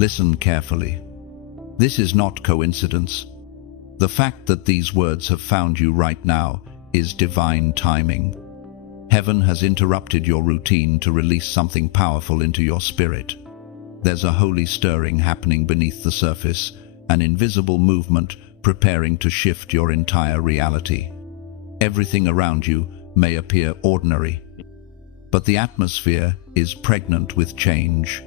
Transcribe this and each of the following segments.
Listen carefully. This is not coincidence. The fact that these words have found you right now is divine timing. Heaven has interrupted your routine to release something powerful into your spirit. There's a holy stirring happening beneath the surface, an invisible movement preparing to shift your entire reality. Everything around you may appear ordinary, but the atmosphere is pregnant with change.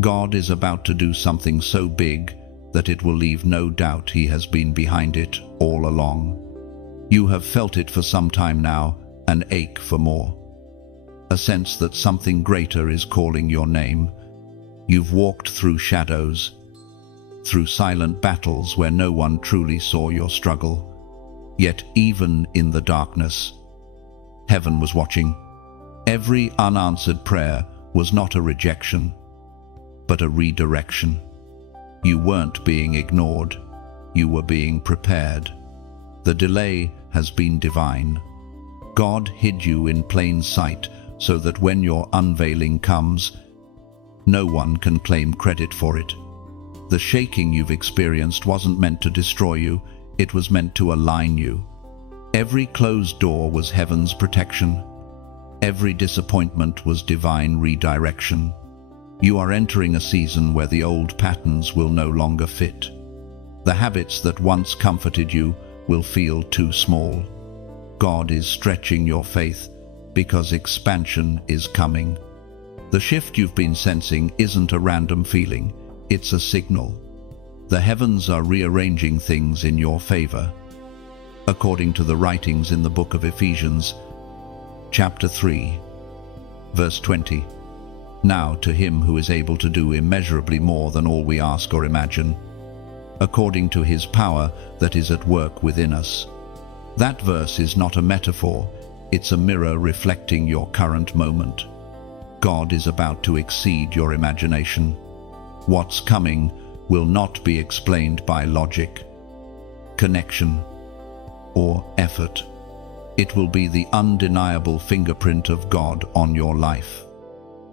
God is about to do something so big that it will leave no doubt He has been behind it all along. You have felt it for some time now, an ache for more. A sense that something greater is calling your name. You've walked through shadows, through silent battles where no one truly saw your struggle. Yet even in the darkness, heaven was watching. Every unanswered prayer was not a rejection, but a redirection. You weren't being ignored, you were being prepared. The delay has been divine. God hid you in plain sight so that when your unveiling comes, no one can claim credit for it. The shaking you've experienced wasn't meant to destroy you, it was meant to align you. Every closed door was heaven's protection. Every disappointment was divine redirection. You are entering a season where the old patterns will no longer fit. The habits that once comforted you will feel too small. God is stretching your faith because expansion is coming. The shift you've been sensing isn't a random feeling, it's a signal. The heavens are rearranging things in your favor. According to the writings in the book of Ephesians, chapter 3, verse 20. Now to Him who is able to do immeasurably more than all we ask or imagine, according to His power that is at work within us. That verse is not a metaphor, it's a mirror reflecting your current moment. God is about to exceed your imagination. What's coming will not be explained by logic, connection, or effort. It will be the undeniable fingerprint of God on your life.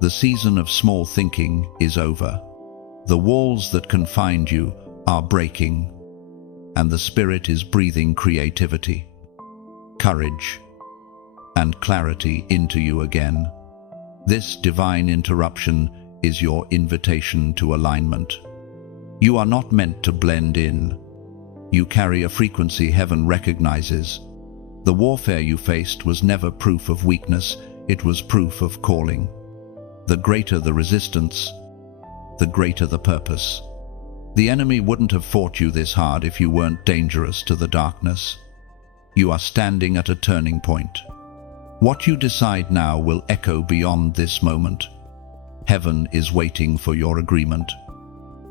The season of small thinking is over. The walls that confined you are breaking, and the Spirit is breathing creativity, courage, and clarity into you again. This divine interruption is your invitation to alignment. You are not meant to blend in. You carry a frequency heaven recognizes. The warfare you faced was never proof of weakness, it was proof of calling. The greater the resistance, the greater the purpose. The enemy wouldn't have fought you this hard if you weren't dangerous to the darkness. You are standing at a turning point. What you decide now will echo beyond this moment. Heaven is waiting for your agreement.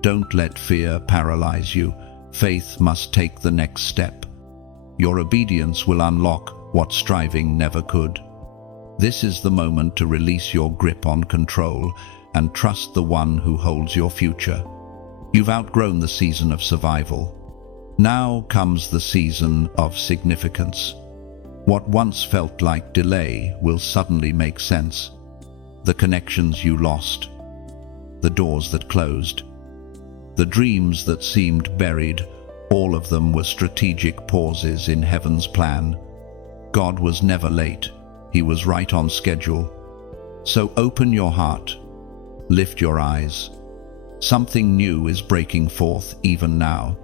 Don't let fear paralyze you. Faith must take the next step. Your obedience will unlock what striving never could. This is the moment to release your grip on control and trust the one who holds your future. You've outgrown the season of survival. Now comes the season of significance. What once felt like delay will suddenly make sense. The connections you lost, the doors that closed, the dreams that seemed buried, all of them were strategic pauses in heaven's plan. God was never late. He was right on schedule. So open your heart, lift your eyes. Something new is breaking forth even now.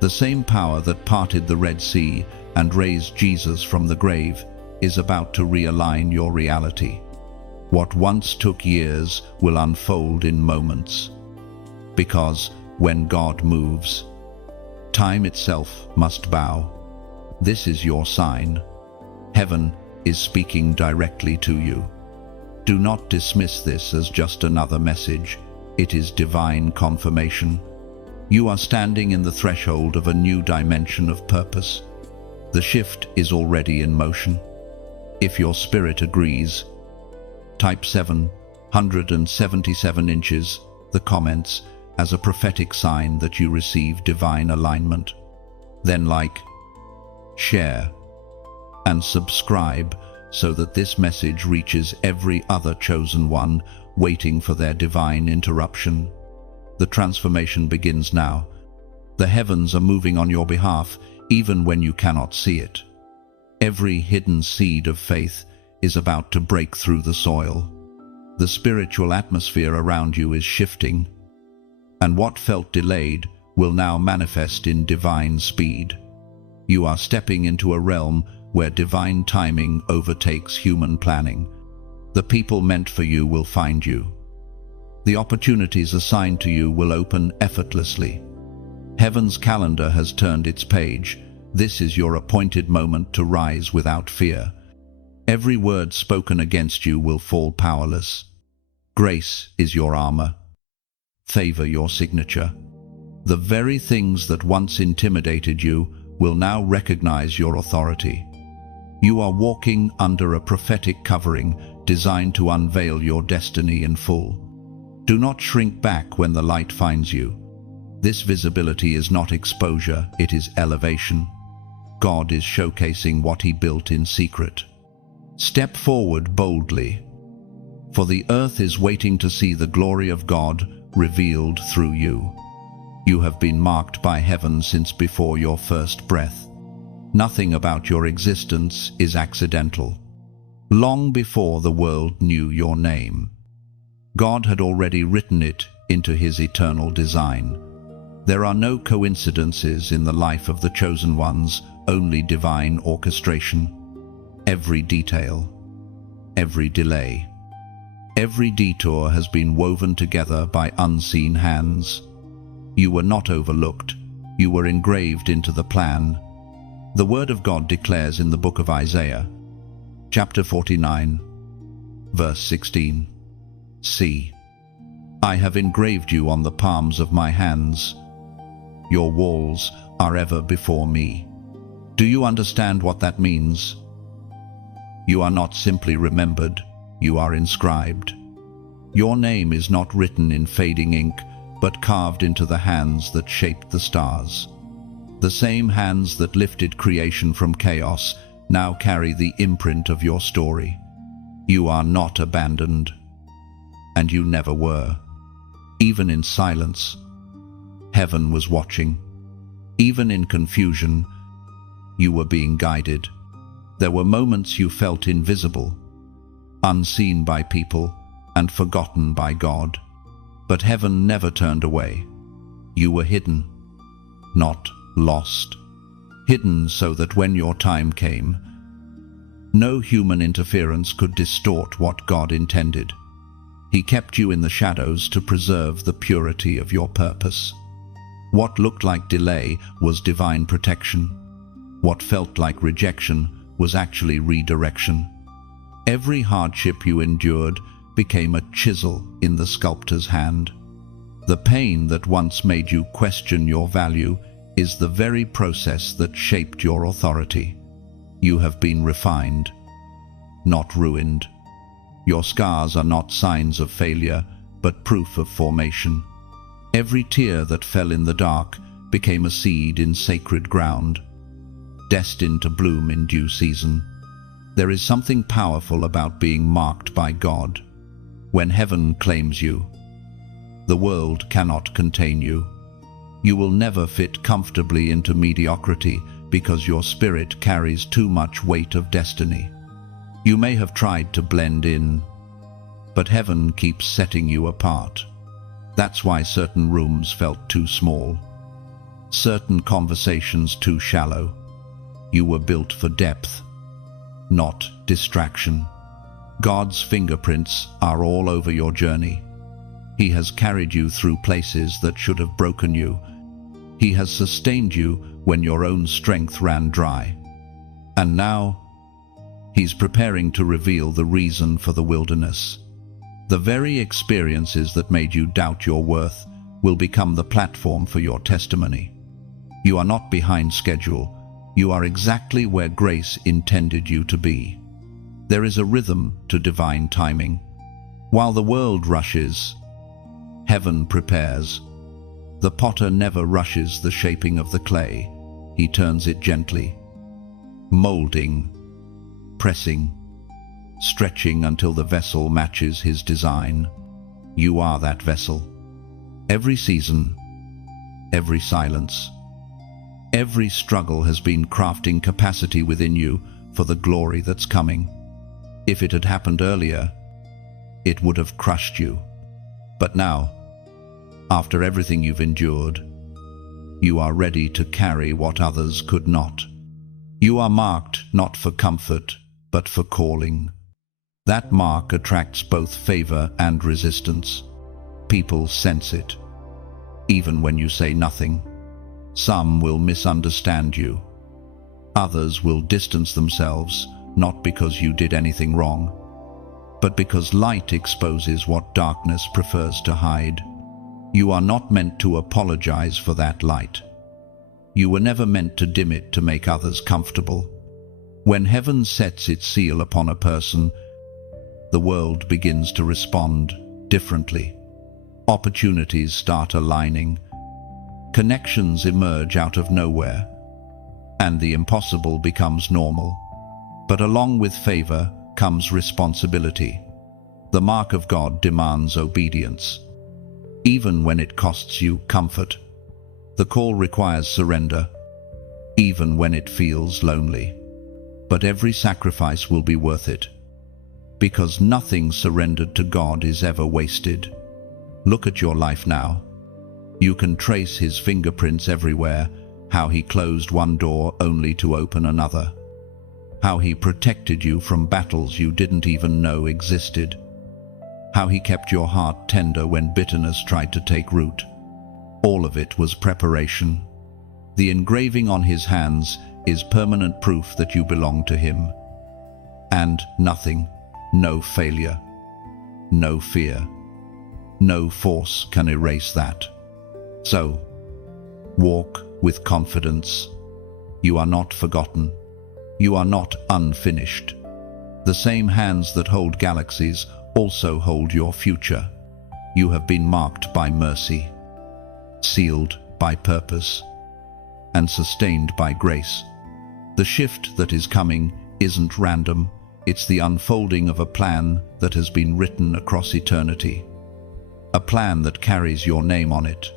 The same power that parted the Red Sea and raised Jesus from the grave is about to realign your reality. What once took years will unfold in moments. Because when God moves, time itself must bow. This is your sign. Heaven is speaking directly to you. Do not dismiss this as just another message. It is divine confirmation. You are standing in the threshold of a new dimension of purpose. The shift is already in motion. If your spirit agrees, type 777 inches, the comments, as a prophetic sign that you receive divine alignment. Then like, share, and subscribe so that this message reaches every other chosen one waiting for their divine interruption. The transformation begins now. The heavens are moving on your behalf, even when you cannot see it. Every hidden seed of faith is about to break through the soil. The spiritual atmosphere around you is shifting, and what felt delayed will now manifest in divine speed. You are stepping into a realm where divine timing overtakes human planning. The people meant for you will find you. The opportunities assigned to you will open effortlessly. Heaven's calendar has turned its page. This is your appointed moment to rise without fear. Every word spoken against you will fall powerless. Grace is your armor. Favor your signature. The very things that once intimidated you will now recognize your authority. You are walking under a prophetic covering designed to unveil your destiny in full. Do not shrink back when the light finds you. This visibility is not exposure, it is elevation. God is showcasing what He built in secret. Step forward boldly, for the earth is waiting to see the glory of God revealed through you. You have been marked by heaven since before your first breath. Nothing about your existence is accidental. Long before the world knew your name, God had already written it into His eternal design. There are no coincidences in the life of the chosen ones, only divine orchestration. Every detail, every delay, every detour has been woven together by unseen hands. You were not overlooked, you were engraved into the plan. The Word of God declares in the book of Isaiah, chapter 49, verse 16, "See, I have engraved you on the palms of my hands. Your walls are ever before me." Do you understand what that means? You are not simply remembered, you are inscribed. Your name is not written in fading ink, but carved into the hands that shaped the stars. The same hands that lifted creation from chaos now carry the imprint of your story. You are not abandoned, and you never were. Even in silence, heaven was watching. Even in confusion, you were being guided. There were moments you felt invisible, unseen by people, and forgotten by God. But heaven never turned away. You were hidden, not lost. Hidden so that when your time came, no human interference could distort what God intended. He kept you in the shadows to preserve the purity of your purpose. What looked like delay was divine protection. What felt like rejection was actually redirection. Every hardship you endured became a chisel in the sculptor's hand. The pain that once made you question your value is the very process that shaped your authority. You have been refined, not ruined. Your scars are not signs of failure, but proof of formation. Every tear that fell in the dark became a seed in sacred ground, destined to bloom in due season. There is something powerful about being marked by God. When heaven claims you, the world cannot contain you. You will never fit comfortably into mediocrity because your spirit carries too much weight of destiny. You may have tried to blend in, but heaven keeps setting you apart. That's why certain rooms felt too small, certain conversations too shallow. You were built for depth, not distraction. God's fingerprints are all over your journey. He has carried you through places that should have broken you. He has sustained you when your own strength ran dry. And now, He's preparing to reveal the reason for the wilderness. The very experiences that made you doubt your worth will become the platform for your testimony. You are not behind schedule. You are exactly where grace intended you to be. There is a rhythm to divine timing. While the world rushes, heaven prepares. The potter never rushes the shaping of the clay. He turns it gently, molding, pressing, stretching until the vessel matches His design. You are that vessel. Every season, every silence, every struggle has been crafting capacity within you for the glory that's coming. If it had happened earlier, it would have crushed you. But now, after everything you've endured, you are ready to carry what others could not. You are marked not for comfort, but for calling. That mark attracts both favor and resistance. People sense it, even when you say nothing. Some will misunderstand you. Others will distance themselves, not because you did anything wrong, but because light exposes what darkness prefers to hide. You are not meant to apologize for that light. You were never meant to dim it to make others comfortable. When heaven sets its seal upon a person, the world begins to respond differently. Opportunities start aligning. Connections emerge out of nowhere, and the impossible becomes normal. But along with favor comes responsibility. The mark of God demands obedience, even when it costs you comfort. The call requires surrender, even when it feels lonely. But every sacrifice will be worth it, because nothing surrendered to God is ever wasted. Look at your life now. You can trace His fingerprints everywhere, how He closed one door only to open another, how He protected you from battles you didn't even know existed, how He kept your heart tender when bitterness tried to take root. All of it was preparation. The engraving on His hands is permanent proof that you belong to Him. And nothing, no failure, no fear, no force can erase that. So, walk with confidence. You are not forgotten. You are not unfinished. The same hands that hold galaxies also hold your future. You have been marked by mercy, sealed by purpose, and sustained by grace. The shift that is coming isn't random. It's the unfolding of a plan that has been written across eternity. A plan that carries your name on it.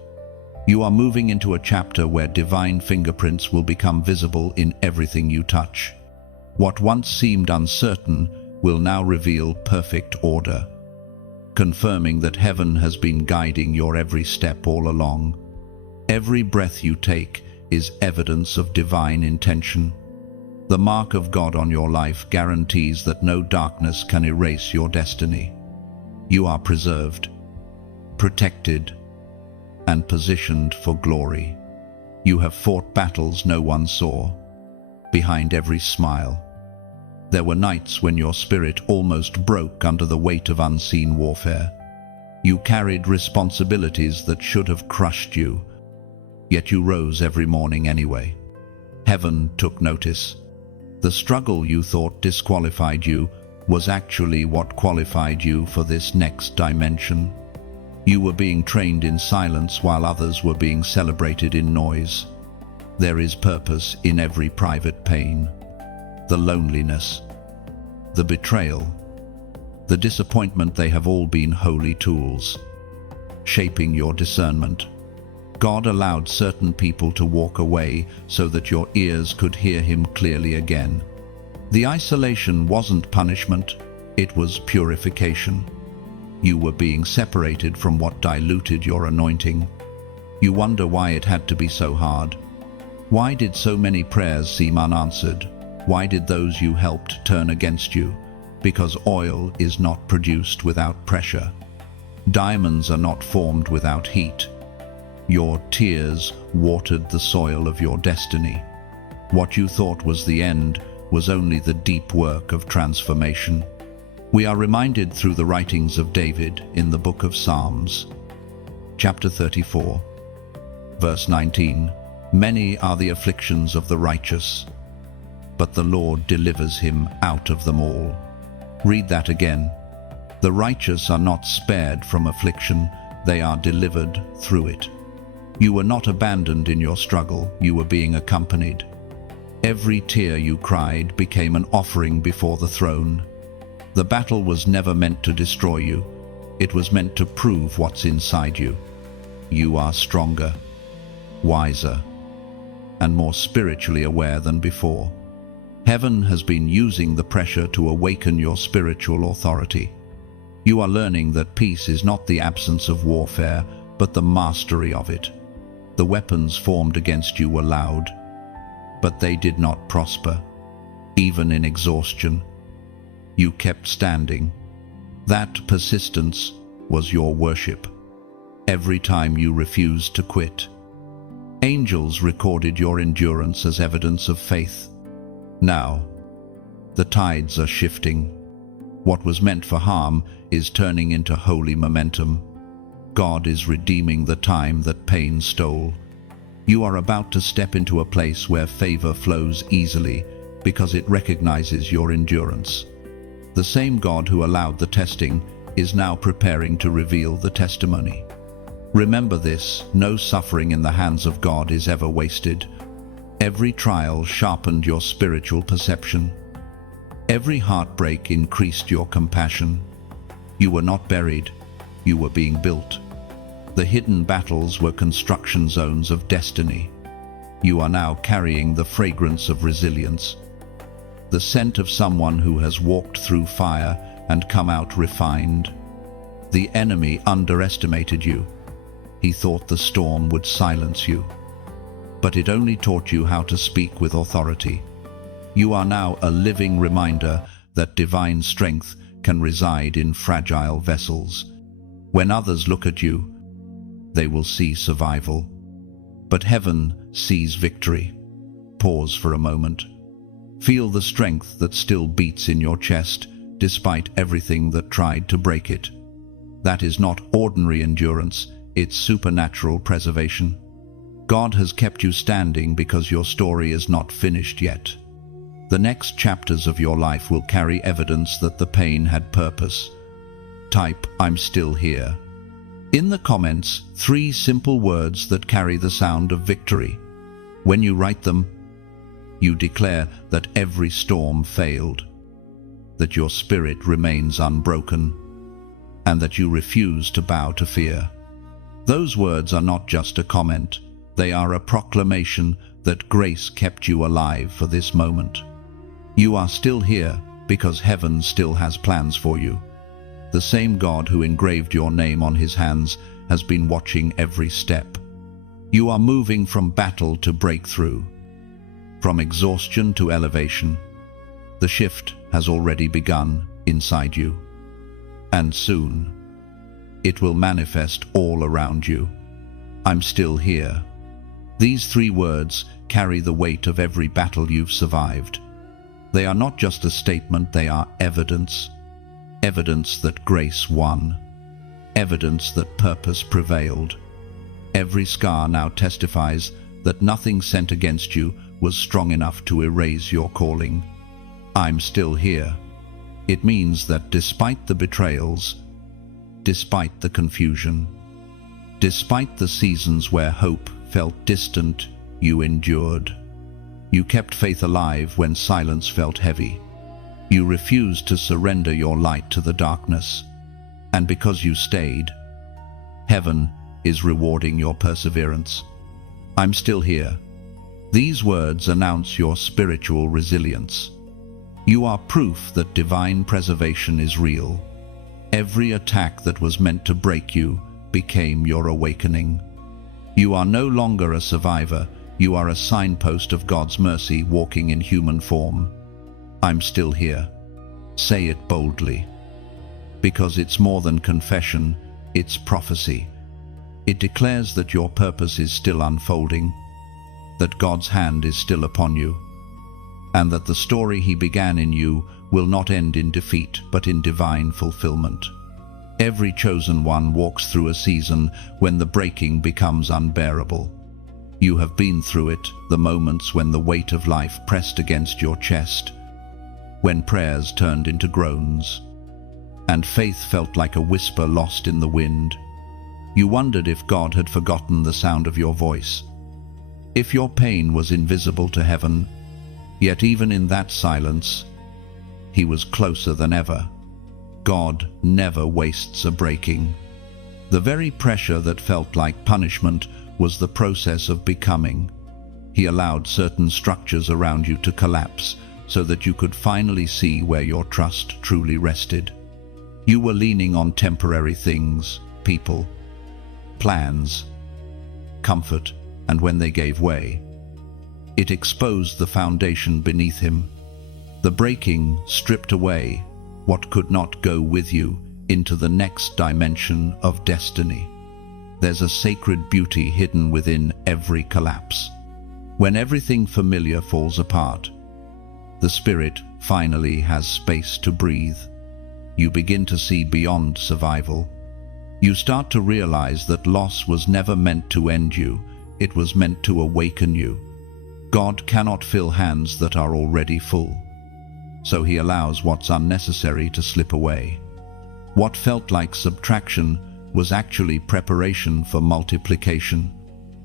You are moving into a chapter where divine fingerprints will become visible in everything you touch. What once seemed uncertain will now reveal perfect order, confirming that heaven has been guiding your every step all along. Every breath you take is evidence of divine intention. The mark of God on your life guarantees that no darkness can erase your destiny. You are preserved, protected, and positioned for glory. You have fought battles no one saw. Behind every smile, there were nights when your spirit almost broke under the weight of unseen warfare. You carried responsibilities that should have crushed you, yet you rose every morning anyway. Heaven took notice. The struggle you thought disqualified you was actually what qualified you for this next dimension. You were being trained in silence while others were being celebrated in noise. There is purpose in every private pain. The loneliness, the betrayal, the disappointment, they have all been holy tools, shaping your discernment. God allowed certain people to walk away so that your ears could hear Him clearly again. The isolation wasn't punishment, it was purification. You were being separated from what diluted your anointing. You wonder why it had to be so hard. Why did so many prayers seem unanswered? Why did those you helped turn against you? Because oil is not produced without pressure. Diamonds are not formed without heat. Your tears watered the soil of your destiny. What you thought was the end was only the deep work of transformation. We are reminded through the writings of David in the book of Psalms, chapter 34, verse 19, "Many are the afflictions of the righteous, but the Lord delivers him out of them all." Read that again. The righteous are not spared from affliction, they are delivered through it. You were not abandoned in your struggle, you were being accompanied. Every tear you cried became an offering before the throne. The battle was never meant to destroy you, it was meant to prove what's inside you. You are stronger, wiser, and more spiritually aware than before. Heaven has been using the pressure to awaken your spiritual authority. You are learning that peace is not the absence of warfare, but the mastery of it. The weapons formed against you were loud, but they did not prosper. Even in exhaustion, you kept standing. That persistence was your worship. Every time you refused to quit, angels recorded your endurance as evidence of faith. Now, the tides are shifting. What was meant for harm is turning into holy momentum. God is redeeming the time that pain stole. You are about to step into a place where favor flows easily because it recognizes your endurance. The same God who allowed the testing is now preparing to reveal the testimony. Remember this: no suffering in the hands of God is ever wasted. Every trial sharpened your spiritual perception. Every heartbreak increased your compassion. You were not buried, you were being built. The hidden battles were construction zones of destiny. You are now carrying the fragrance of resilience, the scent of someone who has walked through fire and come out refined. The enemy underestimated you. He thought the storm would silence you, but it only taught you how to speak with authority. You are now a living reminder that divine strength can reside in fragile vessels. When others look at you, they will see survival, but heaven sees victory. Pause for a moment. Feel the strength that still beats in your chest, despite everything that tried to break it. That is not ordinary endurance, it's supernatural preservation. God has kept you standing because your story is not finished yet. The next chapters of your life will carry evidence that the pain had purpose. Type, "I'm still here." In the comments, 3 simple words that carry the sound of victory. When you write them, you declare that every storm failed, that your spirit remains unbroken, and that you refuse to bow to fear. Those words are not just a comment, they are a proclamation that grace kept you alive for this moment. You are still here because heaven still has plans for you. The same God who engraved your name on his hands has been watching every step. You are moving from battle to breakthrough, from exhaustion to elevation. The shift has already begun inside you, and soon it will manifest all around you. I'm still here. These 3 words carry the weight of every battle you've survived. They are not just a statement, they are evidence. Evidence that grace won. Evidence that purpose prevailed. Every scar now testifies that nothing sent against you was strong enough to erase your calling. I'm still here. It means that despite the betrayals, despite the confusion, despite the seasons where hope felt distant, you endured. You kept faith alive when silence felt heavy. You refused to surrender your light to the darkness. And because you stayed, heaven is rewarding your perseverance. I'm still here. These words announce your spiritual resilience. You are proof that divine preservation is real. Every attack that was meant to break you became your awakening. You are no longer a survivor, you are a signpost of God's mercy walking in human form. I'm still here. Say it boldly. Because it's more than confession, it's prophecy. It declares that your purpose is still unfolding, that God's hand is still upon you, and that the story he began in you will not end in defeat but in divine fulfillment. Every chosen one walks through a season when the breaking becomes unbearable. You have been through it, the moments when the weight of life pressed against your chest, when prayers turned into groans, and faith felt like a whisper lost in the wind. You wondered if God had forgotten the sound of your voice, if your pain was invisible to heaven. Yet even in that silence, he was closer than ever. God never wastes a breaking. The very pressure that felt like punishment was the process of becoming. He allowed certain structures around you to collapse so that you could finally see where your trust truly rested. You were leaning on temporary things, people, plans, comfort, and when they gave way, it exposed the foundation beneath him. The breaking stripped away what could not go with you into the next dimension of destiny. There's a sacred beauty hidden within every collapse. When everything familiar falls apart, the spirit finally has space to breathe. You begin to see beyond survival. You start to realize that loss was never meant to end you, it was meant to awaken you. God cannot fill hands that are already full, so he allows what's unnecessary to slip away. What felt like subtraction was actually preparation for multiplication.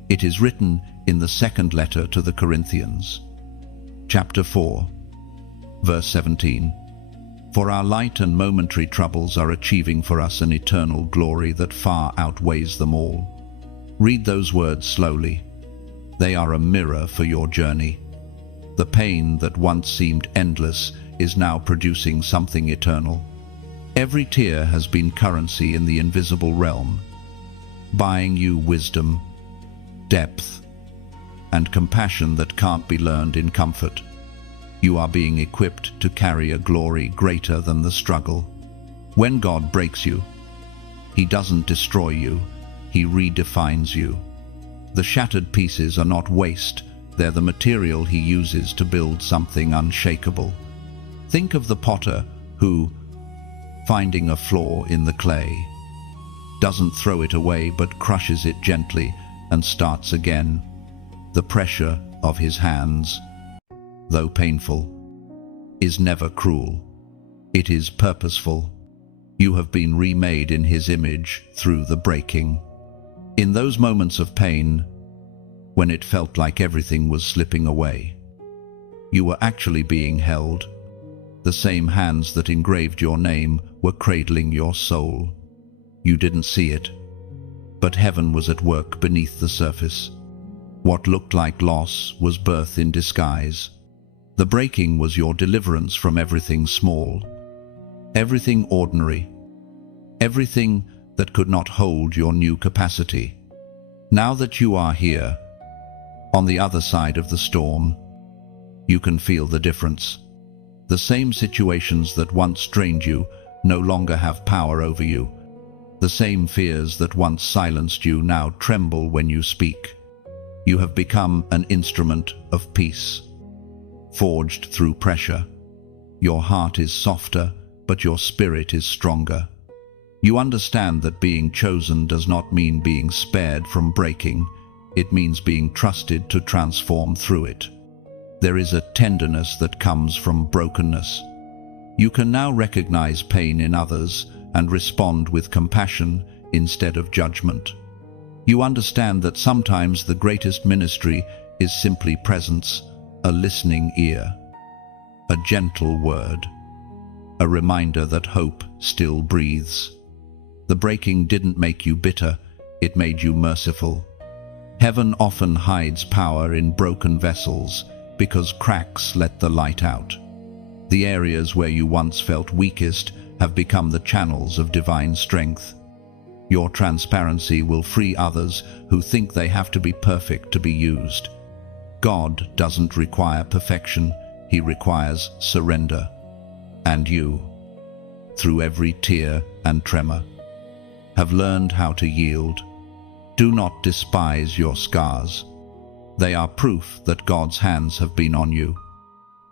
It is written in the second letter to the Corinthians, chapter 4, verse 17. For our light and momentary troubles are achieving for us an eternal glory that far outweighs them all. Read those words slowly. They are a mirror for your journey. The pain that once seemed endless is now producing something eternal. Every tear has been currency in the invisible realm, buying you wisdom, depth, and compassion that can't be learned in comfort. You are being equipped to carry a glory greater than the struggle. When God breaks you, he doesn't destroy you, he redefines you. The shattered pieces are not waste, they're the material he uses to build something unshakable. Think of the potter who, finding a flaw in the clay, doesn't throw it away but crushes it gently and starts again. The pressure of his hands, though painful, is never cruel. It is purposeful. You have been remade in his image through the breaking. In those moments of pain, when it felt like everything was slipping away, you were actually being held. The same hands that engraved your name were cradling your soul. You didn't see it, but heaven was at work beneath the surface. What looked like loss was birth in disguise. The breaking was your deliverance from everything small, everything ordinary, everything that could not hold your new capacity. Now that you are here, on the other side of the storm, you can feel the difference. The same situations that once drained you no longer have power over you. The same fears that once silenced you now tremble when you speak. You have become an instrument of peace, forged through pressure. Your heart is softer, but your spirit is stronger. You understand that being chosen does not mean being spared from breaking. It means being trusted to transform through it. There is a tenderness that comes from brokenness. You can now recognize pain in others and respond with compassion instead of judgment. You understand that sometimes the greatest ministry is simply presence, a listening ear, a gentle word, a reminder that hope still breathes. The breaking didn't make you bitter, it made you merciful. Heaven often hides power in broken vessels because cracks let the light out. The areas where you once felt weakest have become the channels of divine strength. Your transparency will free others who think they have to be perfect to be used. God doesn't require perfection, he requires surrender. And you, through every tear and tremor, have learned how to yield. Do not despise your scars. They are proof that God's hands have been on you.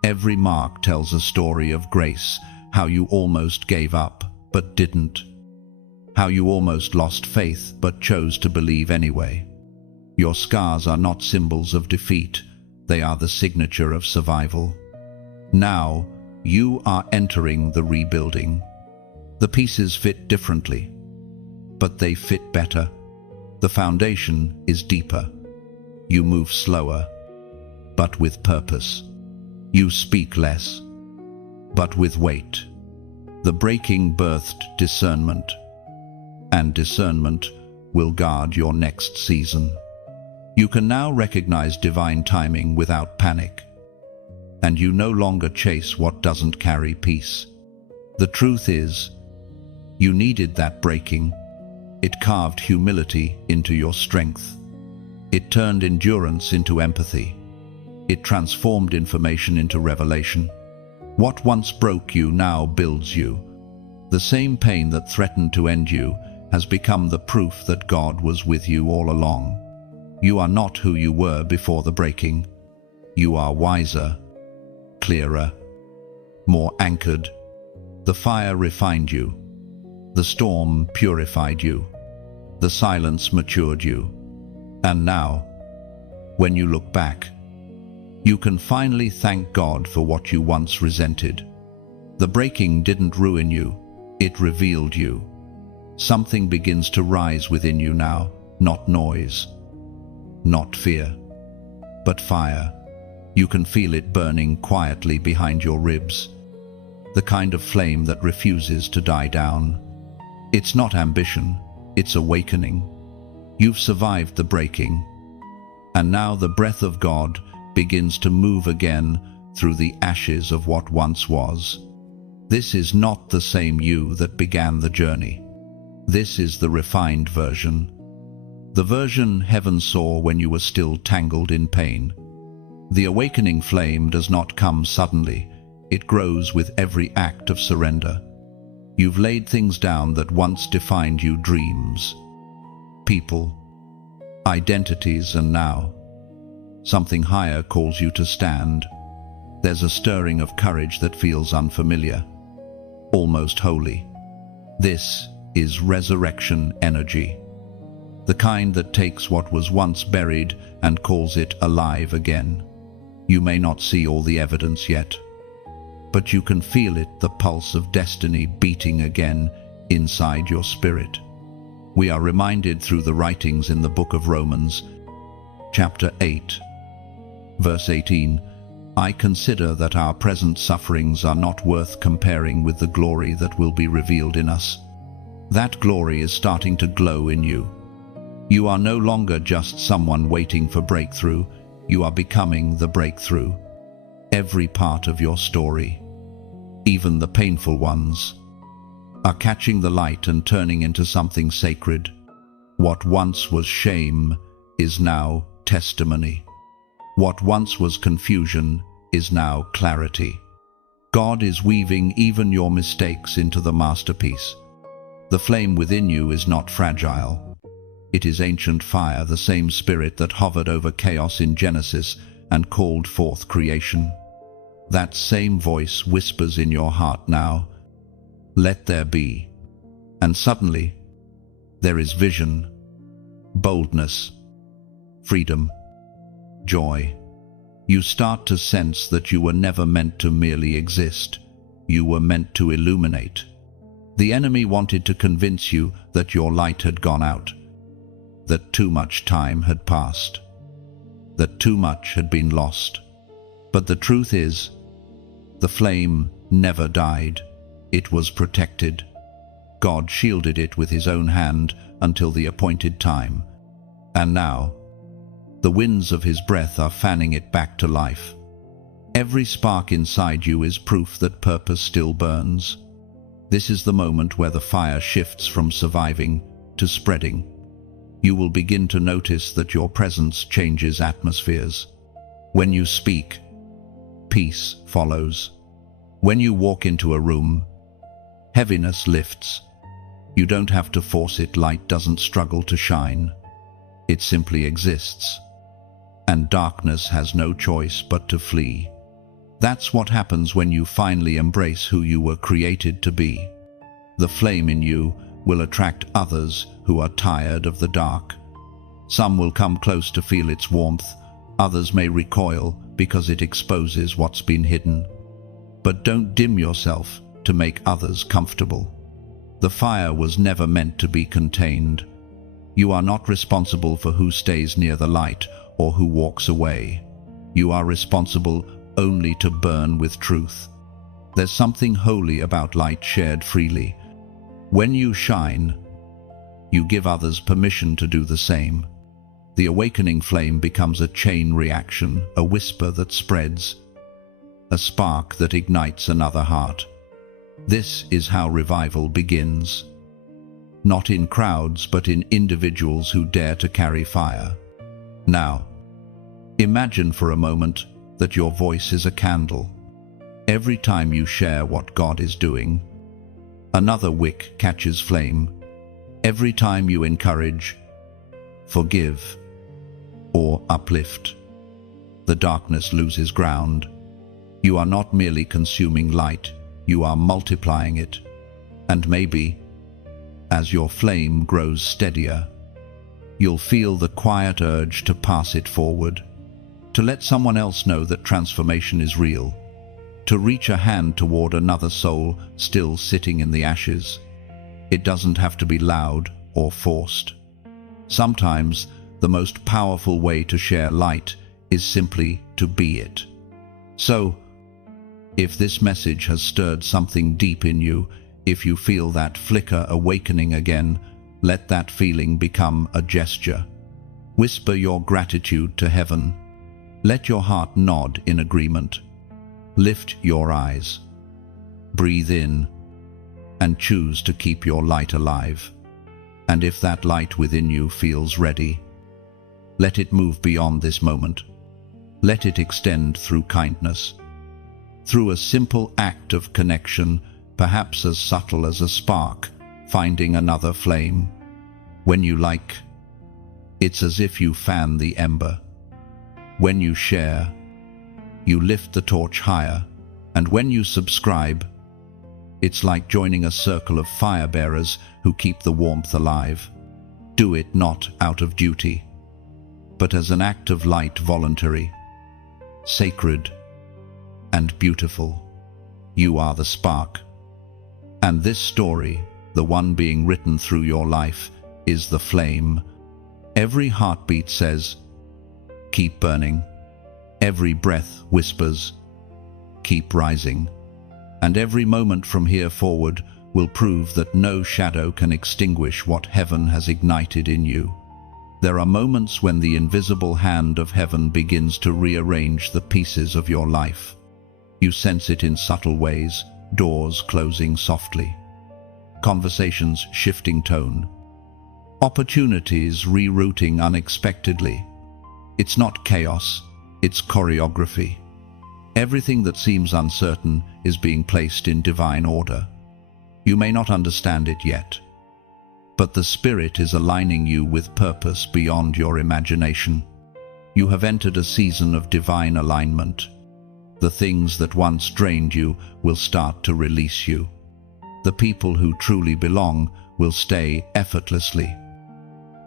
Every mark tells a story of grace, how you almost gave up, but didn't. How you almost lost faith, but chose to believe anyway. Your scars are not symbols of defeat, they are the signature of survival. Now, you are entering the rebuilding. The pieces fit differently, but they fit better. The foundation is deeper. You move slower, but with purpose. You speak less, but with weight. The breaking birthed discernment, and discernment will guard your next season. You can now recognize divine timing without panic, and you no longer chase what doesn't carry peace. The truth is, you needed that breaking. It carved humility into your strength. It turned endurance into empathy. It transformed information into revelation. What once broke you now builds you. The same pain that threatened to end you has become the proof that God was with you all along. You are not who you were before the breaking. You are wiser, clearer, more anchored. The fire refined you. The storm purified you. The silence matured you. And now, when you look back, you can finally thank God for what you once resented. The breaking didn't ruin you, it revealed you. Something begins to rise within you now, not noise, not fear, but fire. You can feel it burning quietly behind your ribs, the kind of flame that refuses to die down. It's not ambition, it's awakening. You've survived the breaking, and now the breath of God begins to move again through the ashes of what once was. This is not the same you that began the journey. This is the refined version. The version heaven saw when you were still tangled in pain. The awakening flame does not come suddenly. It grows with every act of surrender. You've laid things down that once defined you: dreams, people, identities, and now something higher calls you to stand. There's a stirring of courage that feels unfamiliar, almost holy. This is resurrection energy, the kind that takes what was once buried and calls it alive again. You may not see all the evidence yet, but you can feel it, the pulse of destiny beating again inside your spirit. We are reminded through the writings in the book of Romans, chapter 8, verse 18, I consider that our present sufferings are not worth comparing with the glory that will be revealed in us. That glory is starting to glow in you. You are no longer just someone waiting for breakthrough. You are becoming the breakthrough. Every part of your story, even the painful ones, are catching the light and turning into something sacred. What once was shame is now testimony. What once was confusion is now clarity. God is weaving even your mistakes into the masterpiece. The flame within you is not fragile. It is ancient fire, the same spirit that hovered over chaos in Genesis and called forth creation. That same voice whispers in your heart now, let there be. And suddenly, there is vision, boldness, freedom, joy. You start to sense that you were never meant to merely exist. You were meant to illuminate. The enemy wanted to convince you that your light had gone out, that too much time had passed, that too much had been lost. But the truth is, the flame never died. It was protected. God shielded it with his own hand until the appointed time. And now, the winds of his breath are fanning it back to life. Every spark inside you is proof that purpose still burns. This is the moment where the fire shifts from surviving to spreading. You will begin to notice that your presence changes atmospheres. When you speak, peace follows. When you walk into a room, heaviness lifts. You don't have to force it. Light doesn't struggle to shine. It simply exists. And darkness has no choice but to flee. That's what happens when you finally embrace who you were created to be. The flame in you will attract others who are tired of the dark. Some will come close to feel its warmth. Others may recoil because it exposes what's been hidden. But don't dim yourself to make others comfortable. The fire was never meant to be contained. You are not responsible for who stays near the light or who walks away. You are responsible only to burn with truth. There's something holy about light shared freely. When you shine, you give others permission to do the same. The awakening flame becomes a chain reaction, a whisper that spreads, a spark that ignites another heart. This is how revival begins. Not in crowds, but in individuals who dare to carry fire. Now, imagine for a moment that your voice is a candle. Every time you share what God is doing, another wick catches flame. Every time you encourage, forgive, or uplift, the darkness loses ground. You are not merely consuming light, you are multiplying it. And maybe, as your flame grows steadier, you'll feel the quiet urge to pass it forward, to let someone else know that transformation is real, to reach a hand toward another soul still sitting in the ashes. It doesn't have to be loud or forced. Sometimes the most powerful way to share light is simply to be it. So, if this message has stirred something deep in you, if you feel that flicker awakening again, let that feeling become a gesture. Whisper your gratitude to heaven. Let your heart nod in agreement. Lift your eyes. Breathe in and choose to keep your light alive. And if that light within you feels ready, let it move beyond this moment. Let it extend through kindness, through a simple act of connection, perhaps as subtle as a spark, finding another flame. When you like, it's as if you fan the ember. When you share, you lift the torch higher. And when you subscribe, it's like joining a circle of fire bearers who keep the warmth alive. Do it not out of duty, but as an act of light, voluntary, sacred, and beautiful. You are the spark. And this story, the one being written through your life, is the flame. Every heartbeat says, keep burning. Every breath whispers, keep rising. And every moment from here forward will prove that no shadow can extinguish what heaven has ignited in you. There are moments when the invisible hand of heaven begins to rearrange the pieces of your life. You sense it in subtle ways, doors closing softly, conversations shifting tone, opportunities rerouting unexpectedly. It's not chaos, it's choreography. Everything that seems uncertain is being placed in divine order. You may not understand it yet, but the Spirit is aligning you with purpose beyond your imagination. You have entered a season of divine alignment. The things that once drained you will start to release you. The people who truly belong will stay effortlessly,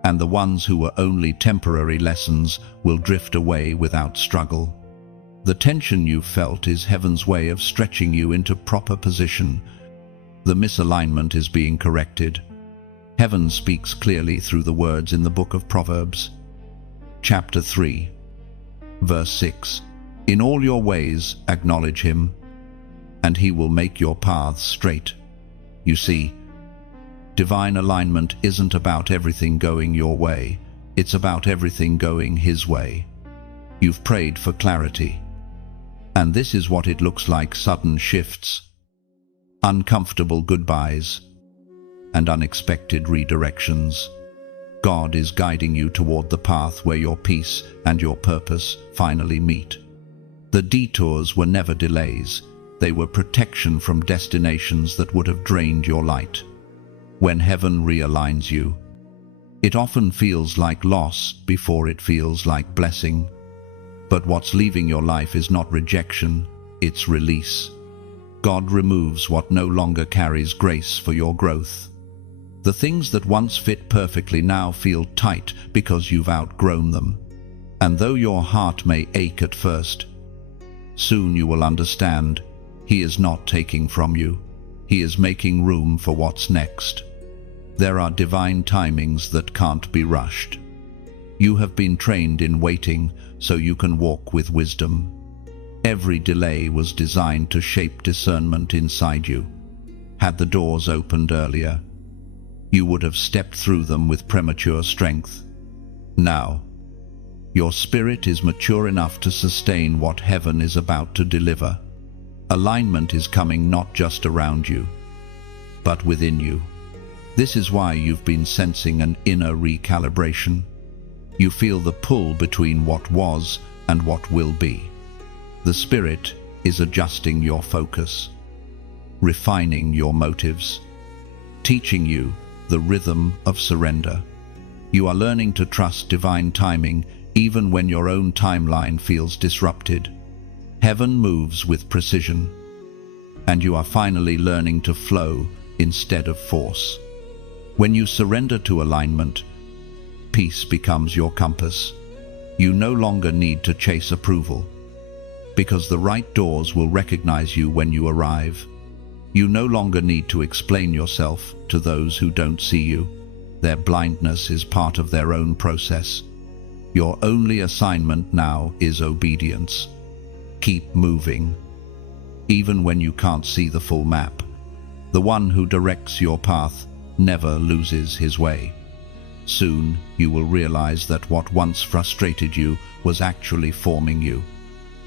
and the ones who were only temporary lessons will drift away without struggle. The tension you've felt is heaven's way of stretching you into proper position. The misalignment is being corrected. Heaven speaks clearly through the words in the book of Proverbs, chapter 3, verse 6. In all your ways acknowledge him, and he will make your paths straight. You see, divine alignment isn't about everything going your way, it's about everything going his way. You've prayed for clarity, and this is what it looks like: sudden shifts, uncomfortable goodbyes, and unexpected redirections. God is guiding you toward the path where your peace and your purpose finally meet. The detours were never delays, they were protection from destinations that would have drained your light. When heaven realigns you, it often feels like loss before it feels like blessing. But what's leaving your life is not rejection, it's release. God removes what no longer carries grace for your growth. The things that once fit perfectly now feel tight because you've outgrown them. And though your heart may ache at first, soon you will understand, he is not taking from you. He is making room for what's next. There are divine timings that can't be rushed. You have been trained in waiting so you can walk with wisdom. Every delay was designed to shape discernment inside you. Had the doors opened earlier, you would have stepped through them with premature strength. Now, your spirit is mature enough to sustain what heaven is about to deliver. Alignment is coming not just around you, but within you. This is why you've been sensing an inner recalibration. You feel the pull between what was and what will be. The Spirit is adjusting your focus, refining your motives, teaching you the rhythm of surrender. You are learning to trust divine timing even when your own timeline feels disrupted. Heaven moves with precision, and you are finally learning to flow instead of force. When you surrender to alignment, peace becomes your compass. You no longer need to chase approval, because the right doors will recognize you when you arrive. You no longer need to explain yourself to those who don't see you. Their blindness is part of their own process. Your only assignment now is obedience. Keep moving, even when you can't see the full map. The one who directs your path never loses his way. Soon you will realize that what once frustrated you was actually forming you.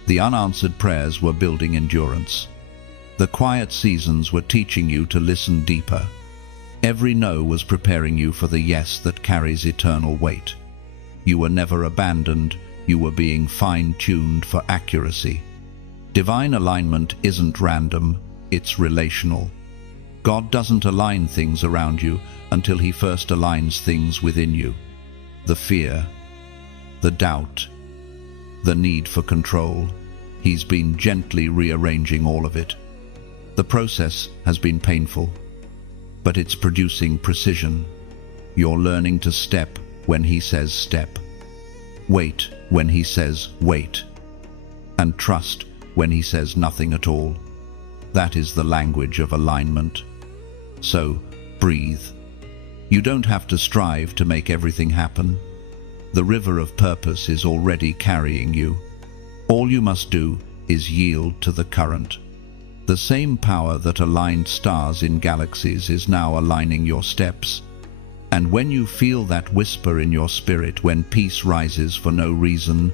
The unanswered prayers were building endurance. The quiet seasons were teaching you to listen deeper. Every no was preparing you for the yes that carries eternal weight. You were never abandoned, you were being fine-tuned for accuracy. Divine alignment isn't random, it's relational. God doesn't align things around you until He first aligns things within you. The fear, the doubt, the need for control, He's been gently rearranging all of it. The process has been painful, but it's producing precision. You're learning to step when He says step, wait when He says wait, and trust when He says nothing at all. That is the language of alignment. So, breathe. You don't have to strive to make everything happen. The river of purpose is already carrying you. All you must do is yield to the current. The same power that aligned stars in galaxies is now aligning your steps. And when you feel that whisper in your spirit, when peace rises for no reason,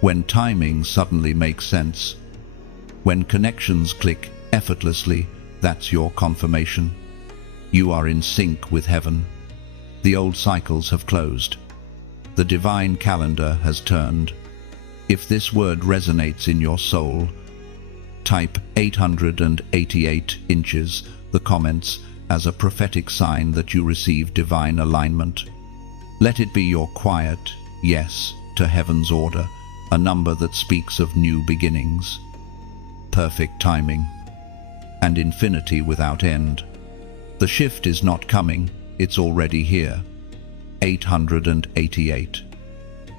when timing suddenly makes sense, when connections click effortlessly, that's your confirmation. You are in sync with heaven. The old cycles have closed. The divine calendar has turned. If this word resonates in your soul, type 888 inches, the comments, as a prophetic sign that you receive divine alignment. Let it be your quiet yes to heaven's order, a number that speaks of new beginnings, perfect timing, and infinity without end. The shift is not coming, it's already here. 888.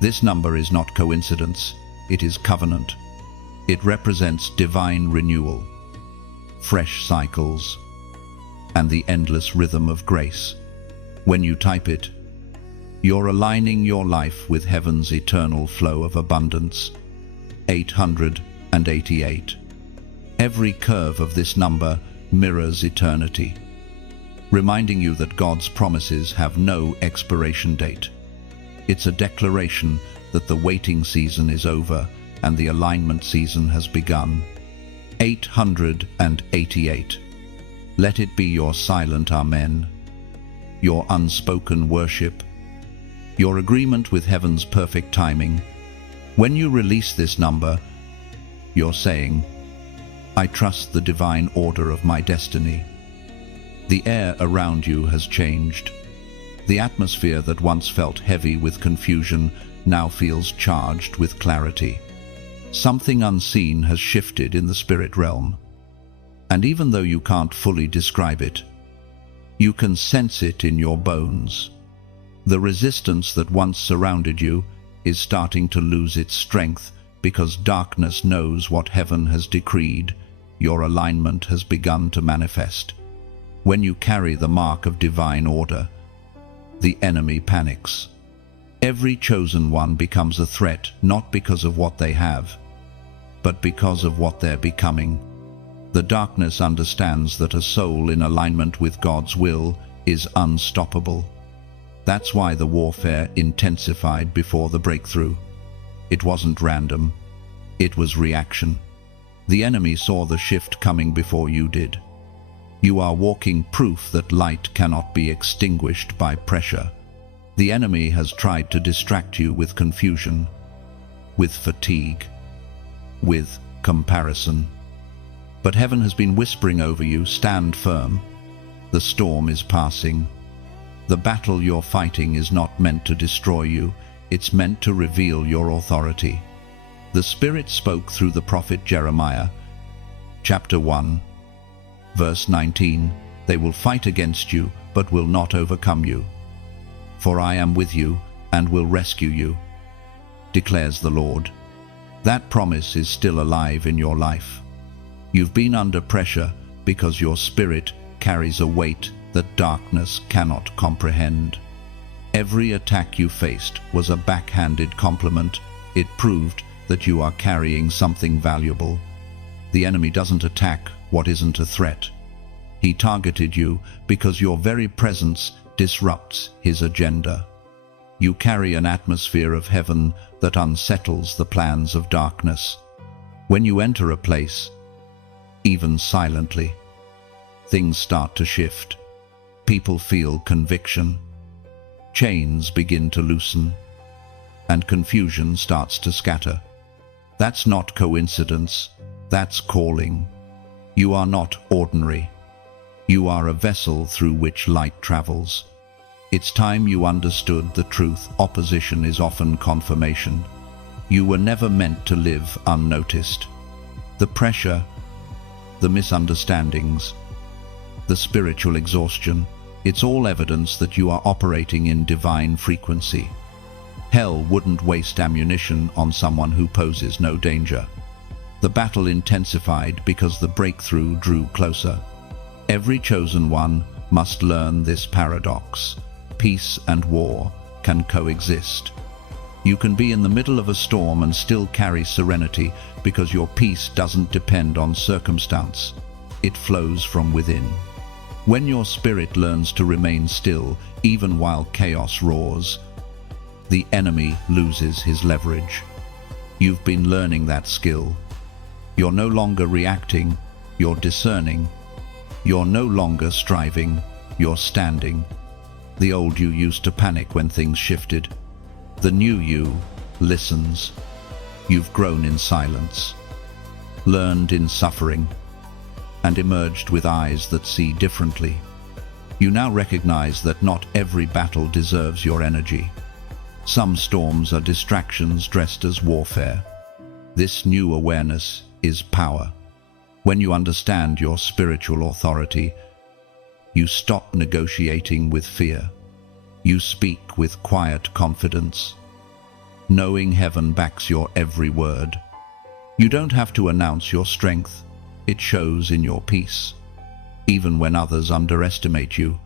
This number is not coincidence, it is covenant. It represents divine renewal, fresh cycles, and the endless rhythm of grace. When you type it, you're aligning your life with heaven's eternal flow of abundance. 888. Every curve of this number mirrors eternity, reminding you that God's promises have no expiration date. It's a declaration that the waiting season is over and the alignment season has begun. 888. Let it be your silent amen, your unspoken worship, your agreement with heaven's perfect timing. When you release this number, you're saying, I trust the divine order of my destiny. The air around you has changed. The atmosphere that once felt heavy with confusion now feels charged with clarity. Something unseen has shifted in the spirit realm. And even though you can't fully describe it, you can sense it in your bones. The resistance that once surrounded you is starting to lose its strength because darkness knows what heaven has decreed. Your alignment has begun to manifest. When you carry the mark of divine order, the enemy panics. Every chosen one becomes a threat, not because of what they have, but because of what they're becoming. The darkness understands that a soul in alignment with God's will is unstoppable. That's why the warfare intensified before the breakthrough. It wasn't random. It was reaction. The enemy saw the shift coming before you did. You are walking proof that light cannot be extinguished by pressure. The enemy has tried to distract you with confusion, with fatigue, with comparison. But heaven has been whispering over you, stand firm. The storm is passing. The battle you're fighting is not meant to destroy you, it's meant to reveal your authority. The Spirit spoke through the prophet Jeremiah, chapter 1, verse 19, "They will fight against you, but will not overcome you. For I am with you and will rescue you, declares the Lord." That promise is still alive in your life. You've been under pressure because your spirit carries a weight that darkness cannot comprehend. Every attack you faced was a backhanded compliment. It proved that you are carrying something valuable. The enemy doesn't attack what isn't a threat. He targeted you because your very presence disrupts his agenda. You carry an atmosphere of heaven that unsettles the plans of darkness. When you enter a place, even silently, things start to shift. People feel conviction. Chains begin to loosen, and confusion starts to scatter. That's not coincidence, that's calling. You are not ordinary. You are a vessel through which light travels. It's time you understood the truth. Opposition is often confirmation. You were never meant to live unnoticed. The pressure, the misunderstandings, the spiritual exhaustion, it's all evidence that you are operating in divine frequency. Hell wouldn't waste ammunition on someone who poses no danger. The battle intensified because the breakthrough drew closer. Every chosen one must learn this paradox. Peace and war can coexist. You can be in the middle of a storm and still carry serenity because your peace doesn't depend on circumstance. It flows from within. When your spirit learns to remain still, even while chaos roars, the enemy loses his leverage. You've been learning that skill. You're no longer reacting, you're discerning. You're no longer striving, you're standing. The old you used to panic when things shifted. The new you listens. You've grown in silence, learned in suffering, and emerged with eyes that see differently. You now recognize that not every battle deserves your energy. Some storms are distractions dressed as warfare. This new awareness is power. When you understand your spiritual authority, you stop negotiating with fear. You speak with quiet confidence, knowing heaven backs your every word. You don't have to announce your strength. It shows in your peace. Even when others underestimate you,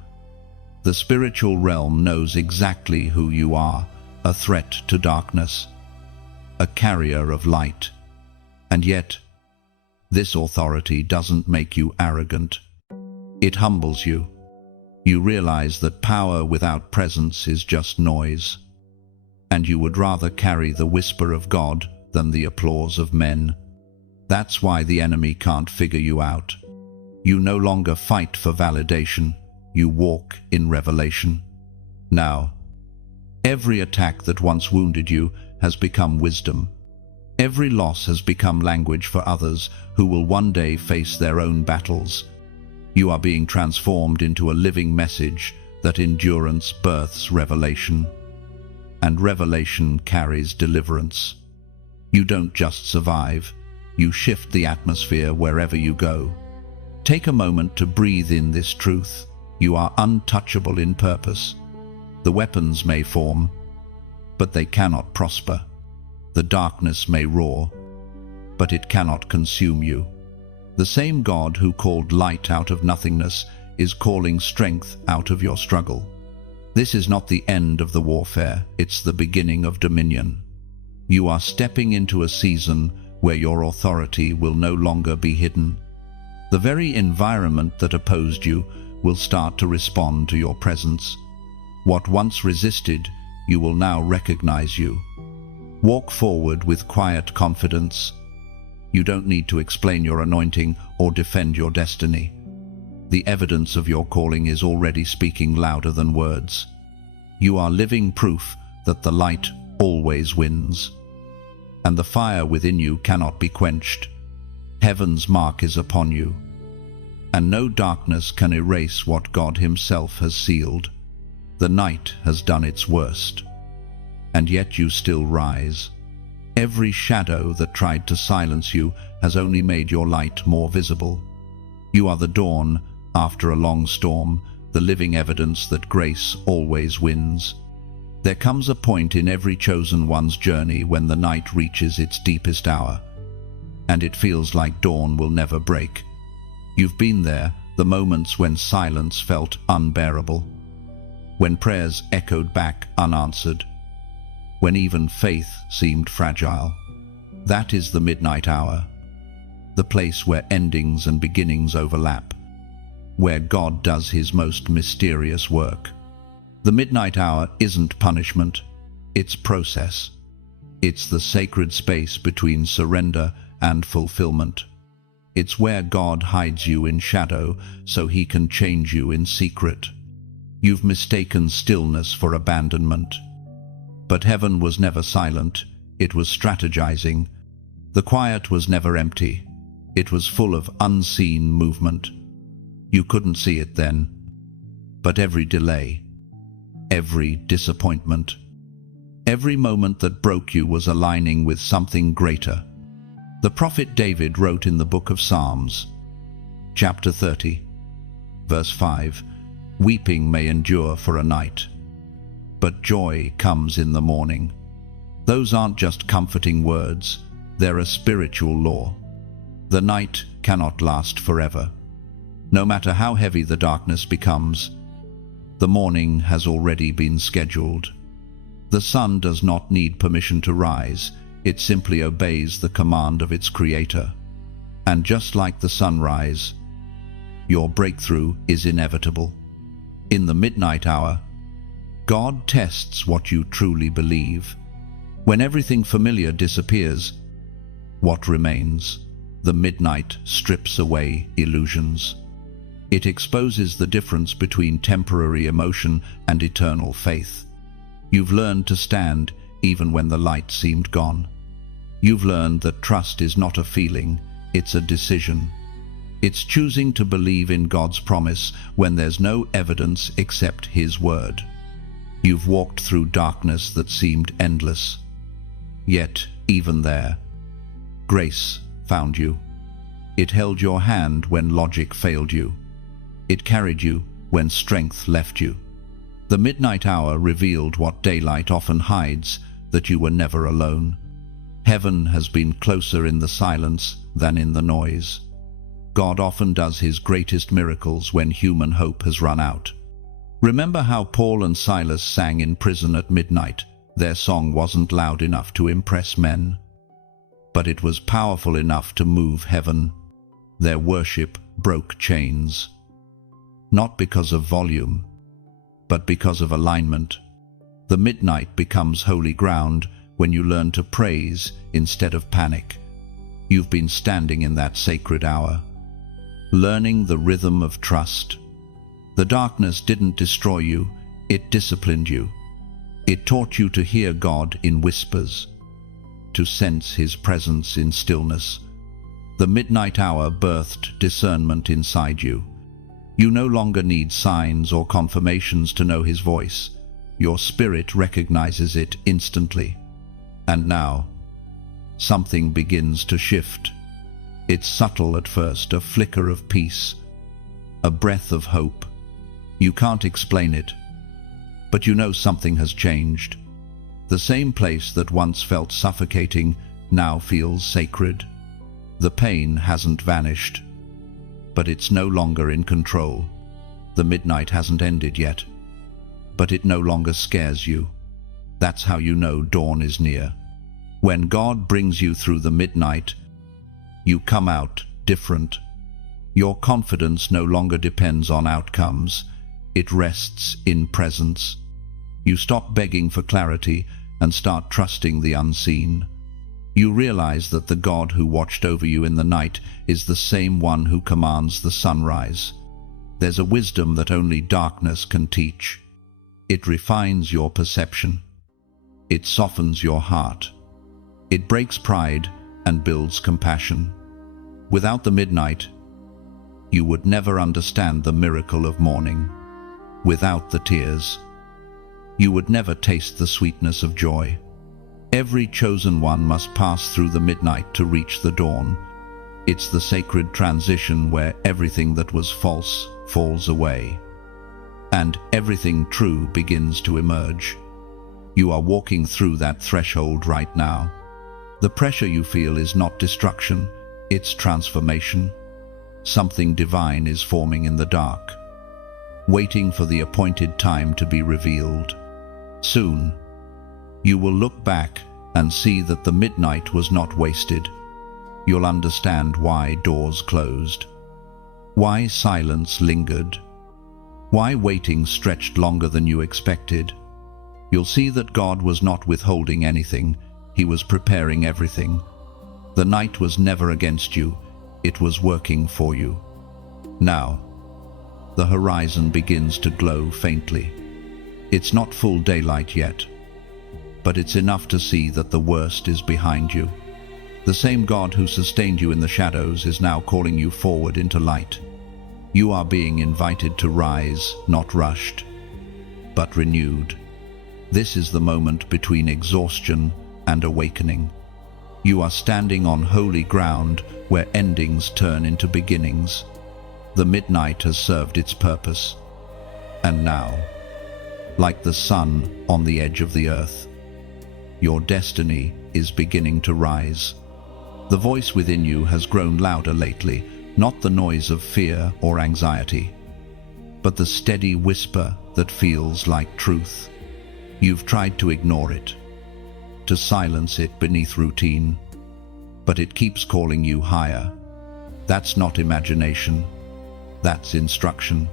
the spiritual realm knows exactly who you are, a threat to darkness, a carrier of light. And yet, this authority doesn't make you arrogant. It humbles you. You realize that power without presence is just noise, and you would rather carry the whisper of God than the applause of men. That's why the enemy can't figure you out. You no longer fight for validation, you walk in revelation. Now, every attack that once wounded you has become wisdom. Every loss has become language for others who will one day face their own battles. You are being transformed into a living message that endurance births revelation, and revelation carries deliverance. You don't just survive, you shift the atmosphere wherever you go. Take a moment to breathe in this truth. You are untouchable in purpose. The weapons may form, but they cannot prosper. The darkness may roar, but it cannot consume you. The same God who called light out of nothingness is calling strength out of your struggle. This is not the end of the warfare, it's the beginning of dominion. You are stepping into a season where your authority will no longer be hidden. The very environment that opposed you will start to respond to your presence. What once resisted, you will now recognize you. Walk forward with quiet confidence. You don't need to explain your anointing or defend your destiny. The evidence of your calling is already speaking louder than words. You are living proof that the light always wins, and the fire within you cannot be quenched. Heaven's mark is upon you, and no darkness can erase what God Himself has sealed. The night has done its worst, and yet you still rise. Every shadow that tried to silence you has only made your light more visible. You are the dawn after a long storm, the living evidence that grace always wins. There comes a point in every chosen one's journey when the night reaches its deepest hour, and it feels like dawn will never break. You've been there, the moments when silence felt unbearable, when prayers echoed back unanswered, when even faith seemed fragile. That is the midnight hour, the place where endings and beginnings overlap, where God does His most mysterious work. The midnight hour isn't punishment, it's process. It's the sacred space between surrender and fulfillment. It's where God hides you in shadow so He can change you in secret. You've mistaken stillness for abandonment. But heaven was never silent, it was strategizing. The quiet was never empty, it was full of unseen movement. You couldn't see it then, but every delay, every disappointment, every moment that broke you was aligning with something greater. The prophet David wrote in the book of Psalms, chapter 30, verse 5, "Weeping may endure for a night, but joy comes in the morning." Those aren't just comforting words, they're a spiritual law. The night cannot last forever. No matter how heavy the darkness becomes, the morning has already been scheduled. The sun does not need permission to rise, it simply obeys the command of its creator. And just like the sunrise, your breakthrough is inevitable. In the midnight hour, God tests what you truly believe. When everything familiar disappears, what remains? The midnight strips away illusions. It exposes the difference between temporary emotion and eternal faith. You've learned to stand even when the light seemed gone. You've learned that trust is not a feeling, it's a decision. It's choosing to believe in God's promise when there's no evidence except His word. You've walked through darkness that seemed endless. Yet, even there, grace found you. It held your hand when logic failed you. It carried you when strength left you. The midnight hour revealed what daylight often hides, that you were never alone. Heaven has been closer in the silence than in the noise. God often does His greatest miracles when human hope has run out. Remember how Paul and Silas sang in prison at midnight? Their song wasn't loud enough to impress men, but it was powerful enough to move heaven. Their worship broke chains, not because of volume, but because of alignment. The midnight becomes holy ground when you learn to praise instead of panic. You've been standing in that sacred hour, learning the rhythm of trust. The darkness didn't destroy you, it disciplined you. It taught you to hear God in whispers, to sense His presence in stillness. The midnight hour birthed discernment inside you. You no longer need signs or confirmations to know His voice. Your spirit recognizes it instantly. And now, something begins to shift. It's subtle at first, a flicker of peace, a breath of hope. You can't explain it, but you know something has changed. The same place that once felt suffocating now feels sacred. The pain hasn't vanished, but it's no longer in control. The midnight hasn't ended yet, but it no longer scares you. That's how you know dawn is near. When God brings you through the midnight, you come out different. Your confidence no longer depends on outcomes, it rests in presence. You stop begging for clarity and start trusting the unseen. You realize that the God who watched over you in the night is the same one who commands the sunrise. There's a wisdom that only darkness can teach. It refines your perception. It softens your heart. It breaks pride and builds compassion. Without the midnight, you would never understand the miracle of morning. Without the tears, you would never taste the sweetness of joy. Every chosen one must pass through the midnight to reach the dawn. It's the sacred transition where everything that was false falls away, and everything true begins to emerge. You are walking through that threshold right now. The pressure you feel is not destruction, it's transformation. Something divine is forming in the dark, waiting for the appointed time to be revealed. Soon, you will look back and see that the midnight was not wasted. You'll understand why doors closed, why silence lingered, why waiting stretched longer than you expected. You'll see that God was not withholding anything, He was preparing everything. The night was never against you, it was working for you. Now, the horizon begins to glow faintly. It's not full daylight yet, but it's enough to see that the worst is behind you. The same God who sustained you in the shadows is now calling you forward into light. You are being invited to rise, not rushed, but renewed. This is the moment between exhaustion and awakening. You are standing on holy ground where endings turn into beginnings. The midnight has served its purpose. And now, like the sun on the edge of the earth, your destiny is beginning to rise. The voice within you has grown louder lately, not the noise of fear or anxiety, but the steady whisper that feels like truth. You've tried to ignore it, to silence it beneath routine, but it keeps calling you higher. That's not imagination, that's instruction.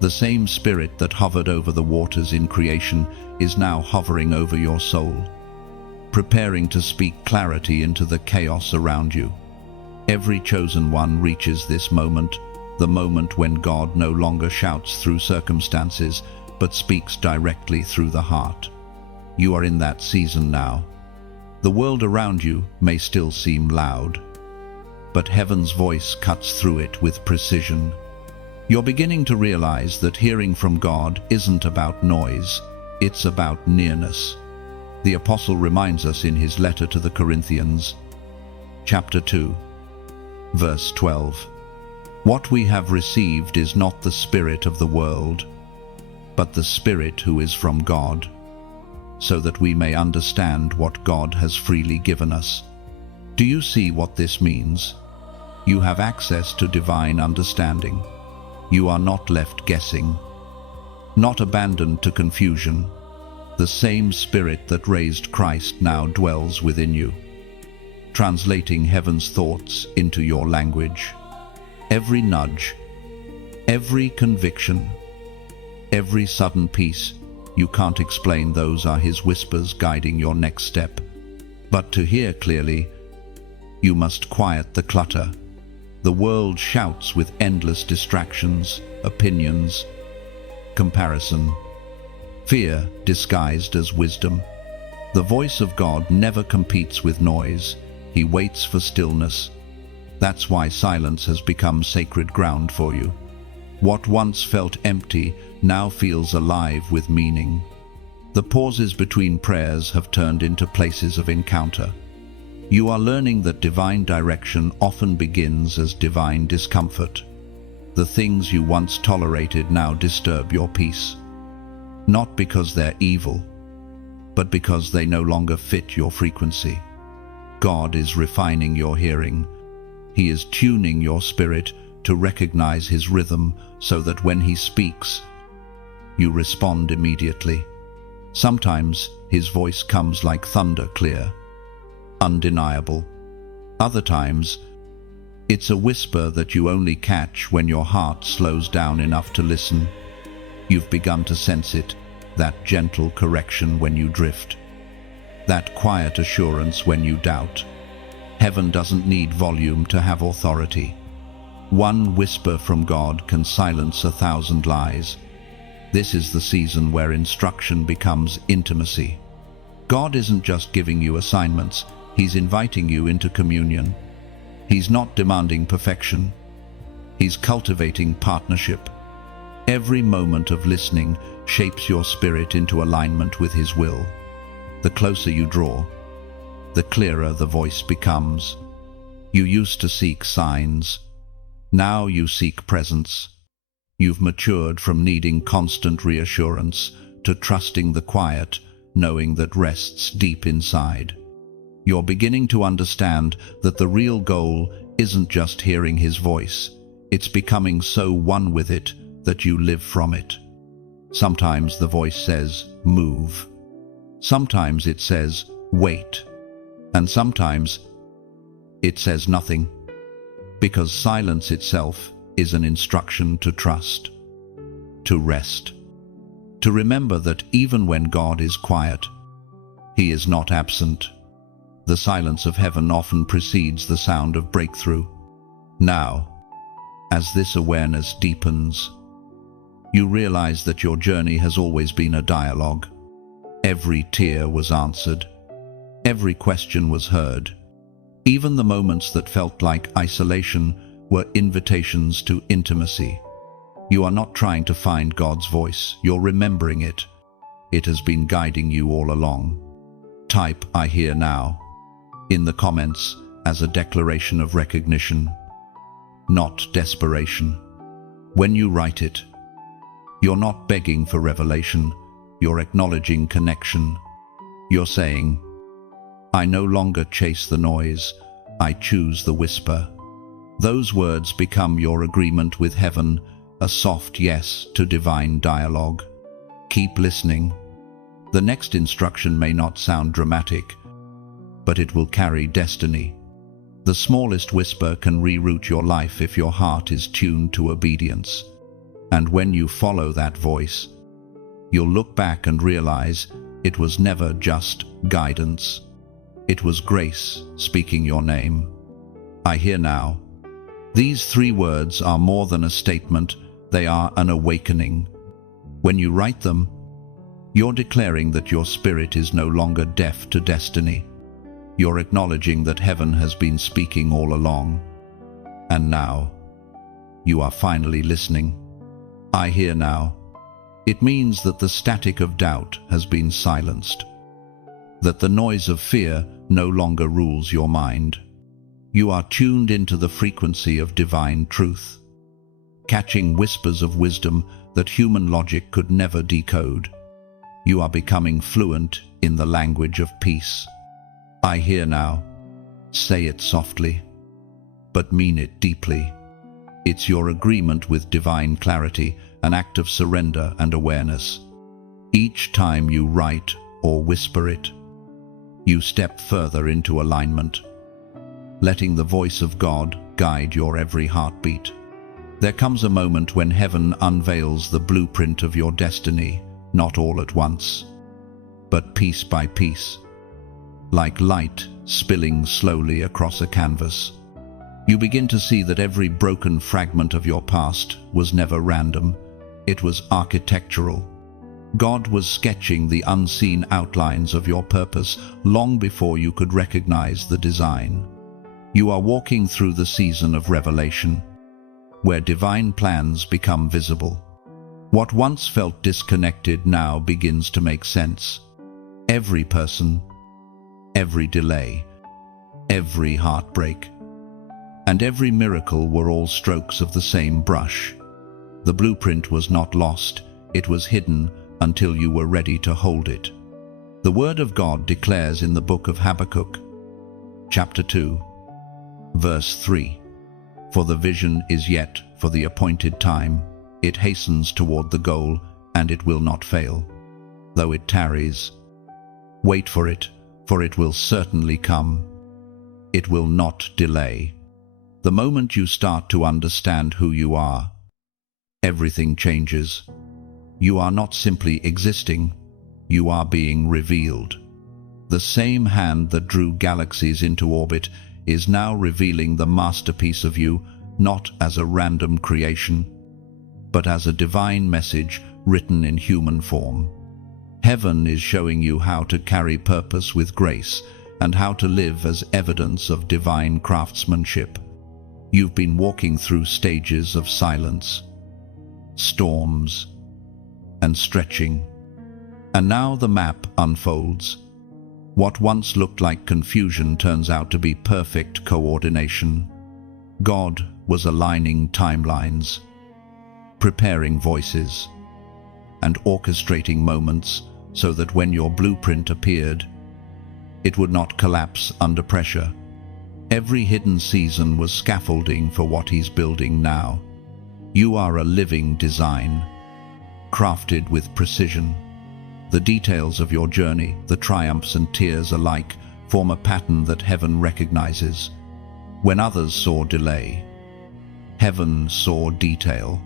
The same spirit that hovered over the waters in creation is now hovering over your soul, preparing to speak clarity into the chaos around you. Every chosen one reaches this moment, the moment when God no longer shouts through circumstances, but speaks directly through the heart. You are in that season now. The world around you may still seem loud, but heaven's voice cuts through it with precision. You're beginning to realize that hearing from God isn't about noise, it's about nearness. The apostle reminds us in his letter to the Corinthians, chapter 2, verse 12. What we have received is not the spirit of the world, but the Spirit who is from God, so that we may understand what God has freely given us. Do you see what this means? You have access to divine understanding. You are not left guessing, not abandoned to confusion. The same Spirit that raised Christ now dwells within you, translating heaven's thoughts into your language. Every nudge, every conviction, every sudden peace, you can't explain, those are His whispers guiding your next step. But to hear clearly, you must quiet the clutter. The world shouts with endless distractions, opinions, comparison, fear disguised as wisdom. The voice of God never competes with noise. He waits for stillness. That's why silence has become sacred ground for you. What once felt empty now feels alive with meaning. The pauses between prayers have turned into places of encounter. You are learning that divine direction often begins as divine discomfort. The things you once tolerated now disturb your peace, not because they're evil, but because they no longer fit your frequency. God is refining your hearing. He is tuning your spirit to recognize His rhythm so that when He speaks, you respond immediately. Sometimes His voice comes like thunder, clear, undeniable. Other times, It's a whisper that you only catch when your heart slows down enough to listen. You've begun to sense it, that gentle correction when you drift, that quiet assurance when you doubt. Heaven doesn't need volume to have authority. One whisper from God can silence 1,000 lies. This is the season where instruction becomes intimacy. God isn't just giving you assignments, He's inviting you into communion. He's not demanding perfection. He's cultivating partnership. Every moment of listening shapes your spirit into alignment with His will. The closer you draw, the clearer the voice becomes. You used to seek signs. Now you seek presence. You've matured from needing constant reassurance to trusting the quiet, knowing that rests deep inside. You're beginning to understand that the real goal isn't just hearing His voice. It's becoming so one with it that you live from it. Sometimes the voice says, move. Sometimes it says, wait. And sometimes it says nothing, because silence itself is an instruction to trust, to rest, to remember that even when God is quiet, He is not absent. The silence of heaven often precedes the sound of breakthrough. Now, as this awareness deepens, you realize that your journey has always been a dialogue. Every tear was answered. Every question was heard. Even the moments that felt like isolation were invitations to intimacy. You are not trying to find God's voice, you're remembering it. It has been guiding you all along. Type "I hear now" in the comments as a declaration of recognition, not desperation. When you write it, you're not begging for revelation, you're acknowledging connection. You're saying, I no longer chase the noise, I choose the whisper. Those words become your agreement with heaven, a soft yes to divine dialogue. Keep listening. The next instruction may not sound dramatic, but it will carry destiny. The smallest whisper can reroute your life if your heart is tuned to obedience. And when you follow that voice, you'll look back and realize it was never just guidance. It was grace speaking your name. I hear now. These 3 words are more than a statement, they are an awakening. When you write them, you're declaring that your spirit is no longer deaf to destiny. You're acknowledging that heaven has been speaking all along. And now, you are finally listening. I hear now. It means that the static of doubt has been silenced, that the noise of fear no longer rules your mind. You are tuned into the frequency of divine truth, catching whispers of wisdom that human logic could never decode. You are becoming fluent in the language of peace. I hear now. Say it softly, but mean it deeply. It's your agreement with divine clarity, an act of surrender and awareness. Each time you write or whisper it, you step further into alignment, letting the voice of God guide your every heartbeat. There comes a moment when heaven unveils the blueprint of your destiny, not all at once, but piece by piece, like light spilling slowly across a canvas. You begin to see that every broken fragment of your past was never random, it was architectural. God was sketching the unseen outlines of your purpose long before you could recognize the design. You are walking through the season of revelation, where divine plans become visible. What once felt disconnected now begins to make sense. Every person, every delay, every heartbreak, and every miracle were all strokes of the same brush. The blueprint was not lost, it was hidden until you were ready to hold it. The Word of God declares in the book of Habakkuk, chapter 2, verse 3, "For the vision is yet for the appointed time, it hastens toward the goal, and it will not fail. Though it tarries, wait for it will certainly come. It will not delay. The moment you start to understand who you are, everything changes. You are not simply existing, you are being revealed. The same hand that drew galaxies into orbit is now revealing the masterpiece of you, not as a random creation, but as a divine message written in human form. Heaven is showing you how to carry purpose with grace and how to live as evidence of divine craftsmanship. You've been walking through stages of silence, storms, and stretching. And now the map unfolds. What once looked like confusion turns out to be perfect coordination. God was aligning timelines, preparing voices, and orchestrating moments so that when your blueprint appeared, it would not collapse under pressure. Every hidden season was scaffolding for what he's building now. You are a living design, crafted with precision. The details of your journey, the triumphs and tears alike, form a pattern that heaven recognizes. When others saw delay, heaven saw detail.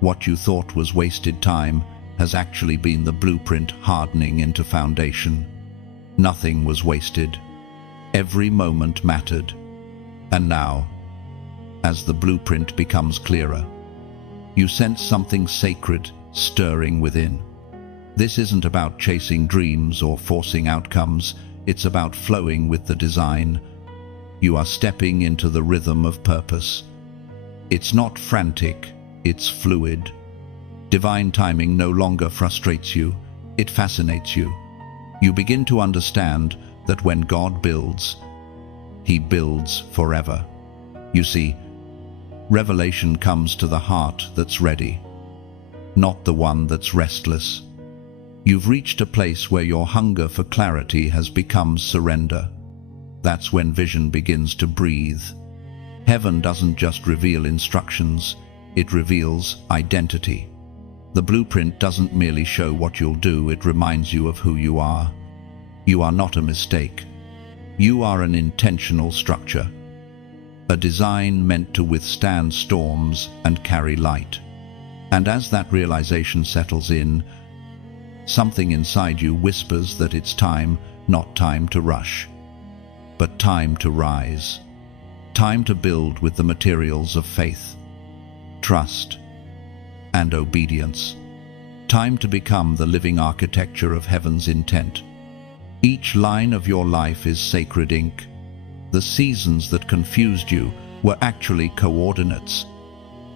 What you thought was wasted time has actually been the blueprint hardening into foundation. Nothing was wasted. Every moment mattered. And now, as the blueprint becomes clearer, you sense something sacred stirring within. This isn't about chasing dreams or forcing outcomes, it's about flowing with the design. You are stepping into the rhythm of purpose. It's not frantic, it's fluid. Divine timing no longer frustrates you, it fascinates you. You begin to understand that when God builds, he builds forever. You see, revelation comes to the heart that's ready, not the one that's restless. You've reached a place where your hunger for clarity has become surrender. That's when vision begins to breathe. Heaven doesn't just reveal instructions, it reveals identity. The blueprint doesn't merely show what you'll do, it reminds you of who you are. You are not a mistake. You are an intentional structure, a design meant to withstand storms and carry light. And as that realization settles in, something inside you whispers that it's time, not time to rush, but time to rise. Time to build with the materials of faith, trust, and obedience. Time to become the living architecture of heaven's intent. Each line of your life is sacred ink. The seasons that confused you were actually coordinates.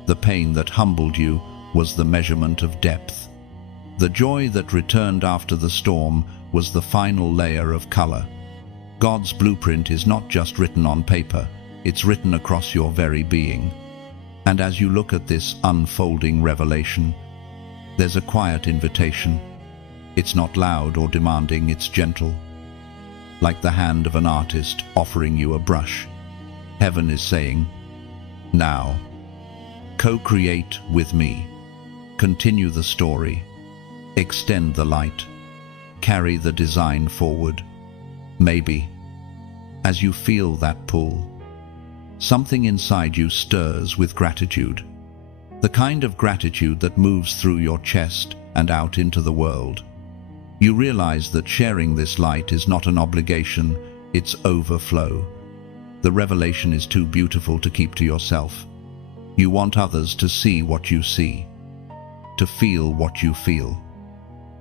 The pain that humbled you was the measurement of depth. The joy that returned after the storm was the final layer of color. God's blueprint is not just written on paper, it's written across your very being. And as you look at this unfolding revelation, there's a quiet invitation. It's not loud or demanding, it's gentle. Like the hand of an artist offering you a brush, heaven is saying, now, co-create with me. Continue the story. Extend the light. Carry the design forward. Maybe, as you feel that pull, something inside you stirs with gratitude. The kind of gratitude that moves through your chest and out into the world. You realize that sharing this light is not an obligation, it's overflow. The revelation is too beautiful to keep to yourself. You want others to see what you see, to feel what you feel,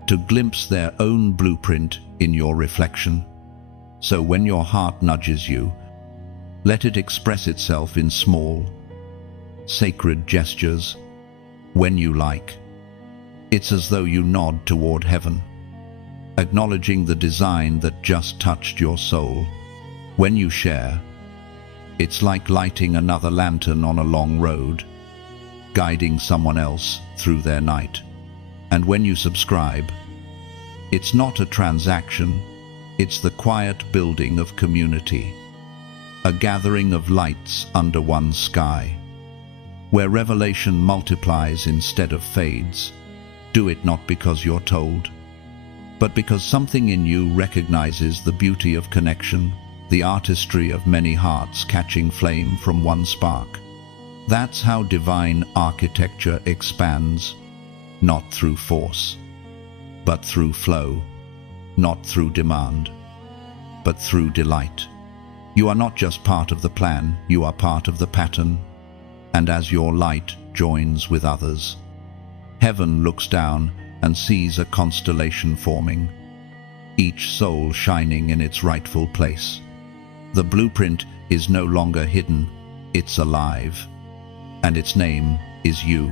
to glimpse their own blueprint in your reflection. So when your heart nudges you, let it express itself in small, sacred gestures. When you like, it's as though you nod toward heaven, acknowledging the design that just touched your soul. When you share, it's like lighting another lantern on a long road, guiding someone else through their night. And when you subscribe, it's not a transaction, it's the quiet building of community, a gathering of lights under one sky, where revelation multiplies instead of fades. Do it not because you're told, but because something in you recognizes the beauty of connection. the artistry of many hearts catching flame from one spark. That's how divine architecture expands, not through force, but through flow, not through demand, but through delight. You are not just part of the plan, you are part of the pattern. And as your light joins with others, heaven looks down and sees a constellation forming, each soul shining in its rightful place. The blueprint is no longer hidden, it's alive, and its name is you.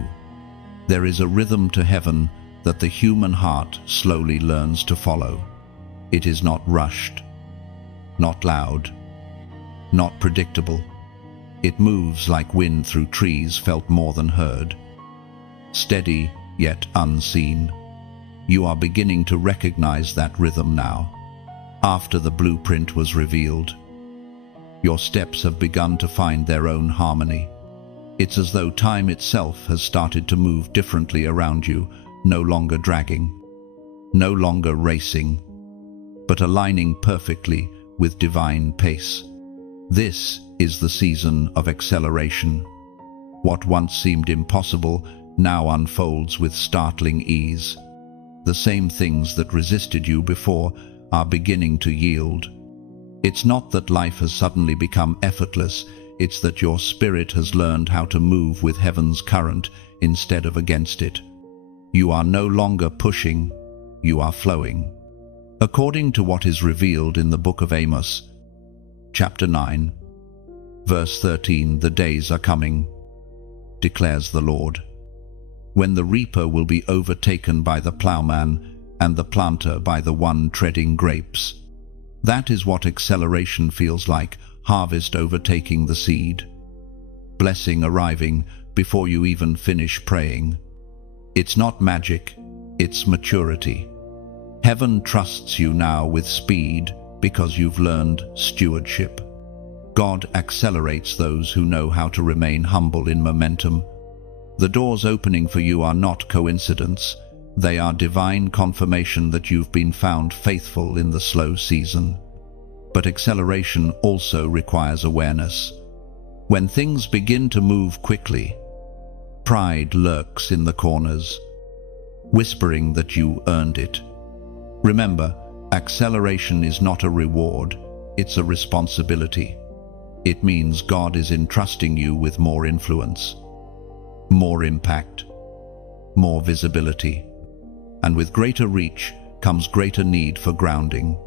There is a rhythm to heaven that the human heart slowly learns to follow. It is not rushed, not loud, not predictable. It moves like wind through trees felt more than heard. Steady, yet unseen. You are beginning to recognize that rhythm now. After the blueprint was revealed, your steps have begun to find their own harmony. It's as though time itself has started to move differently around you, no longer dragging, no longer racing, but aligning perfectly with divine pace. This is the season of acceleration. What once seemed impossible now unfolds with startling ease. The same things that resisted you before are beginning to yield. It's not that life has suddenly become effortless, it's that your spirit has learned how to move with heaven's current instead of against it. You are no longer pushing, you are flowing. According to what is revealed in the book of Amos, chapter 9, verse 13, the days are coming, declares the Lord, when the reaper will be overtaken by the plowman and the planter by the one treading grapes. That is what acceleration feels like, harvest overtaking the seed, blessing arriving before you even finish praying. It's not magic, it's maturity. Heaven trusts you now with speed because you've learned stewardship. God accelerates those who know how to remain humble in momentum. The doors opening for you are not coincidence. They are divine confirmation that you've been found faithful in the slow season. But acceleration also requires awareness. When things begin to move quickly, pride lurks in the corners, whispering that you earned it. Remember, acceleration is not a reward, it's a responsibility. It means God is entrusting you with more influence, more impact, more visibility. And with greater reach comes greater need for grounding.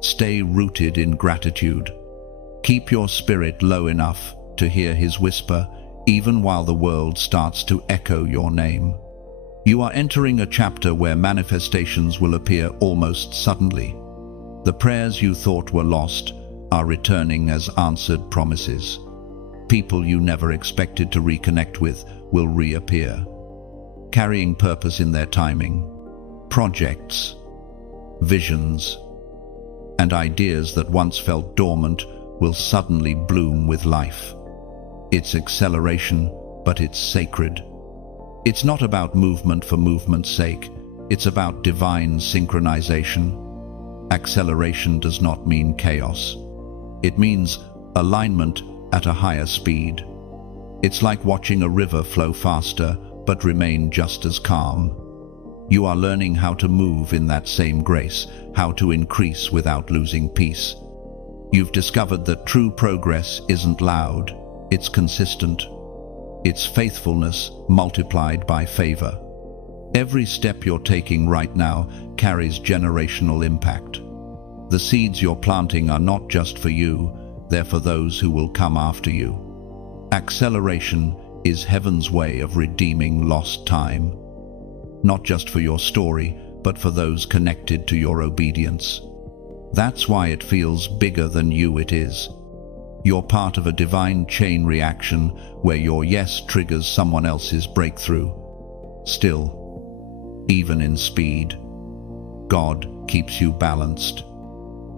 Stay rooted in gratitude. Keep your spirit low enough to hear His whisper, even while the world starts to echo your name. You are entering a chapter where manifestations will appear almost suddenly. The prayers you thought were lost are returning as answered promises. People you never expected to reconnect with will reappear, carrying purpose in their timing. Projects, visions, and ideas that once felt dormant will suddenly bloom with life. It's acceleration, but it's sacred. It's not about movement for movement's sake, it's about divine synchronization. Acceleration does not mean chaos. It means alignment at a higher speed. It's like watching a river flow faster but remain just as calm. You are learning how to move in that same grace, how to increase without losing peace. You've discovered that true progress isn't loud, it's consistent. It's faithfulness multiplied by favor. Every step you're taking right now carries generational impact. The seeds you're planting are not just for you, they're for those who will come after you. Acceleration is heaven's way of redeeming lost time. Not just for your story, but for those connected to your obedience. That's why it feels bigger than you it is. You're part of a divine chain reaction where your yes triggers someone else's breakthrough. Still, even in speed, God keeps you balanced.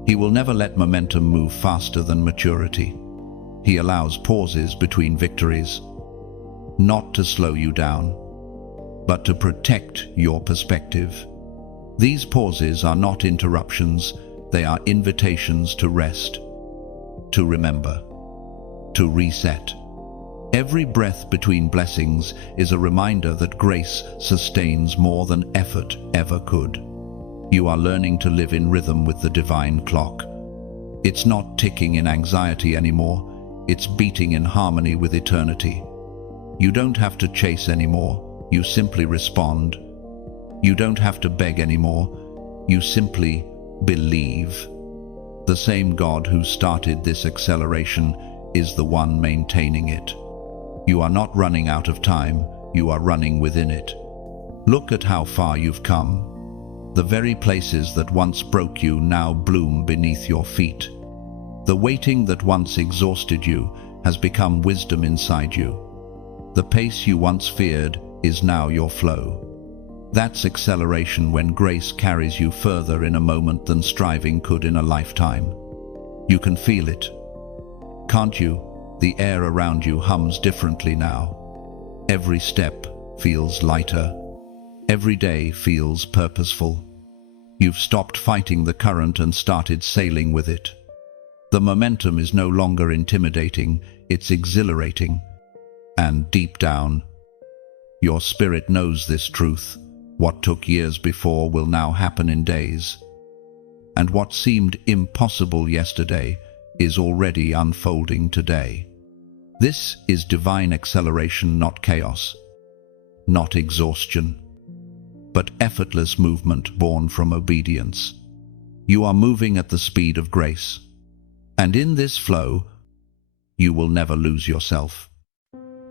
He will never let momentum move faster than maturity. He allows pauses between victories, not to slow you down, but to protect your perspective. These pauses are not interruptions, they are invitations to rest. to remember, to reset. Every breath between blessings is a reminder that grace sustains more than effort ever could. You are learning to live in rhythm with the divine clock. It's not ticking in anxiety anymore, it's beating in harmony with eternity. You don't have to chase anymore, you simply respond. You don't have to beg anymore, you simply believe. The same God who started this acceleration is the one maintaining it. You are not running out of time, you are running within it. Look at how far you've come. The very places that once broke you now bloom beneath your feet. The waiting that once exhausted you has become wisdom inside you. The pace you once feared is now your flow. That's acceleration, when grace carries you further in a moment than striving could in a lifetime. You can feel it, can't you? The air around you hums differently now. Every step feels lighter. Every day feels purposeful. You've stopped fighting the current and started sailing with it. The momentum is no longer intimidating, it's exhilarating. And deep down, your spirit knows this truth. What took years before will now happen in days. And what seemed impossible yesterday is already unfolding today. This is divine acceleration, not chaos, not exhaustion, but effortless movement born from obedience. You are moving at the speed of grace. And in this flow, you will never lose yourself,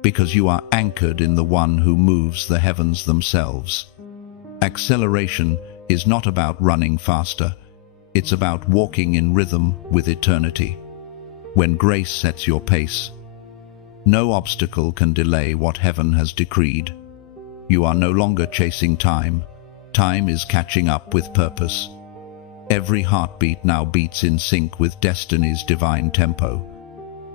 because you are anchored in the one who moves the heavens themselves. Acceleration is not about running faster, it's about walking in rhythm with eternity. When grace sets your pace, no obstacle can delay what heaven has decreed. You are no longer chasing time. Time is catching up with purpose. Every heartbeat now beats in sync with destiny's divine tempo.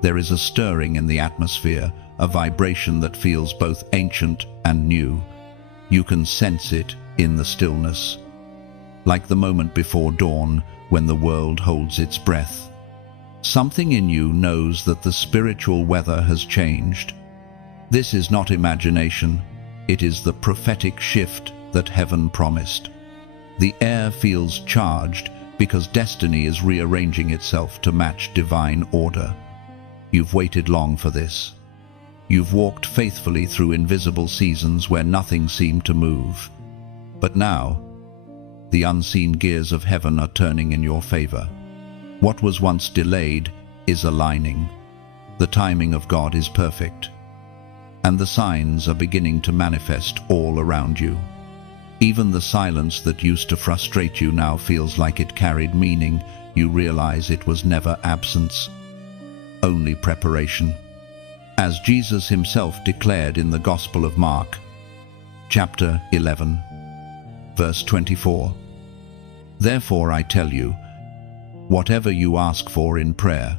There is a stirring in the atmosphere, a vibration that feels both ancient and new. You can sense it in the stillness, like the moment before dawn when the world holds its breath. Something in you knows that the spiritual weather has changed. This is not imagination, it is the prophetic shift that heaven promised. The air feels charged because destiny is rearranging itself to match divine order. You've waited long for this. You've walked faithfully through invisible seasons where nothing seemed to move. But now, the unseen gears of heaven are turning in your favor. What was once delayed is aligning. The timing of God is perfect, and the signs are beginning to manifest all around you. Even the silence that used to frustrate you now feels like it carried meaning. You realize it was never absence, only preparation. As Jesus himself declared in the Gospel of Mark, chapter 11, verse 24, "Therefore I tell you, whatever you ask for in prayer,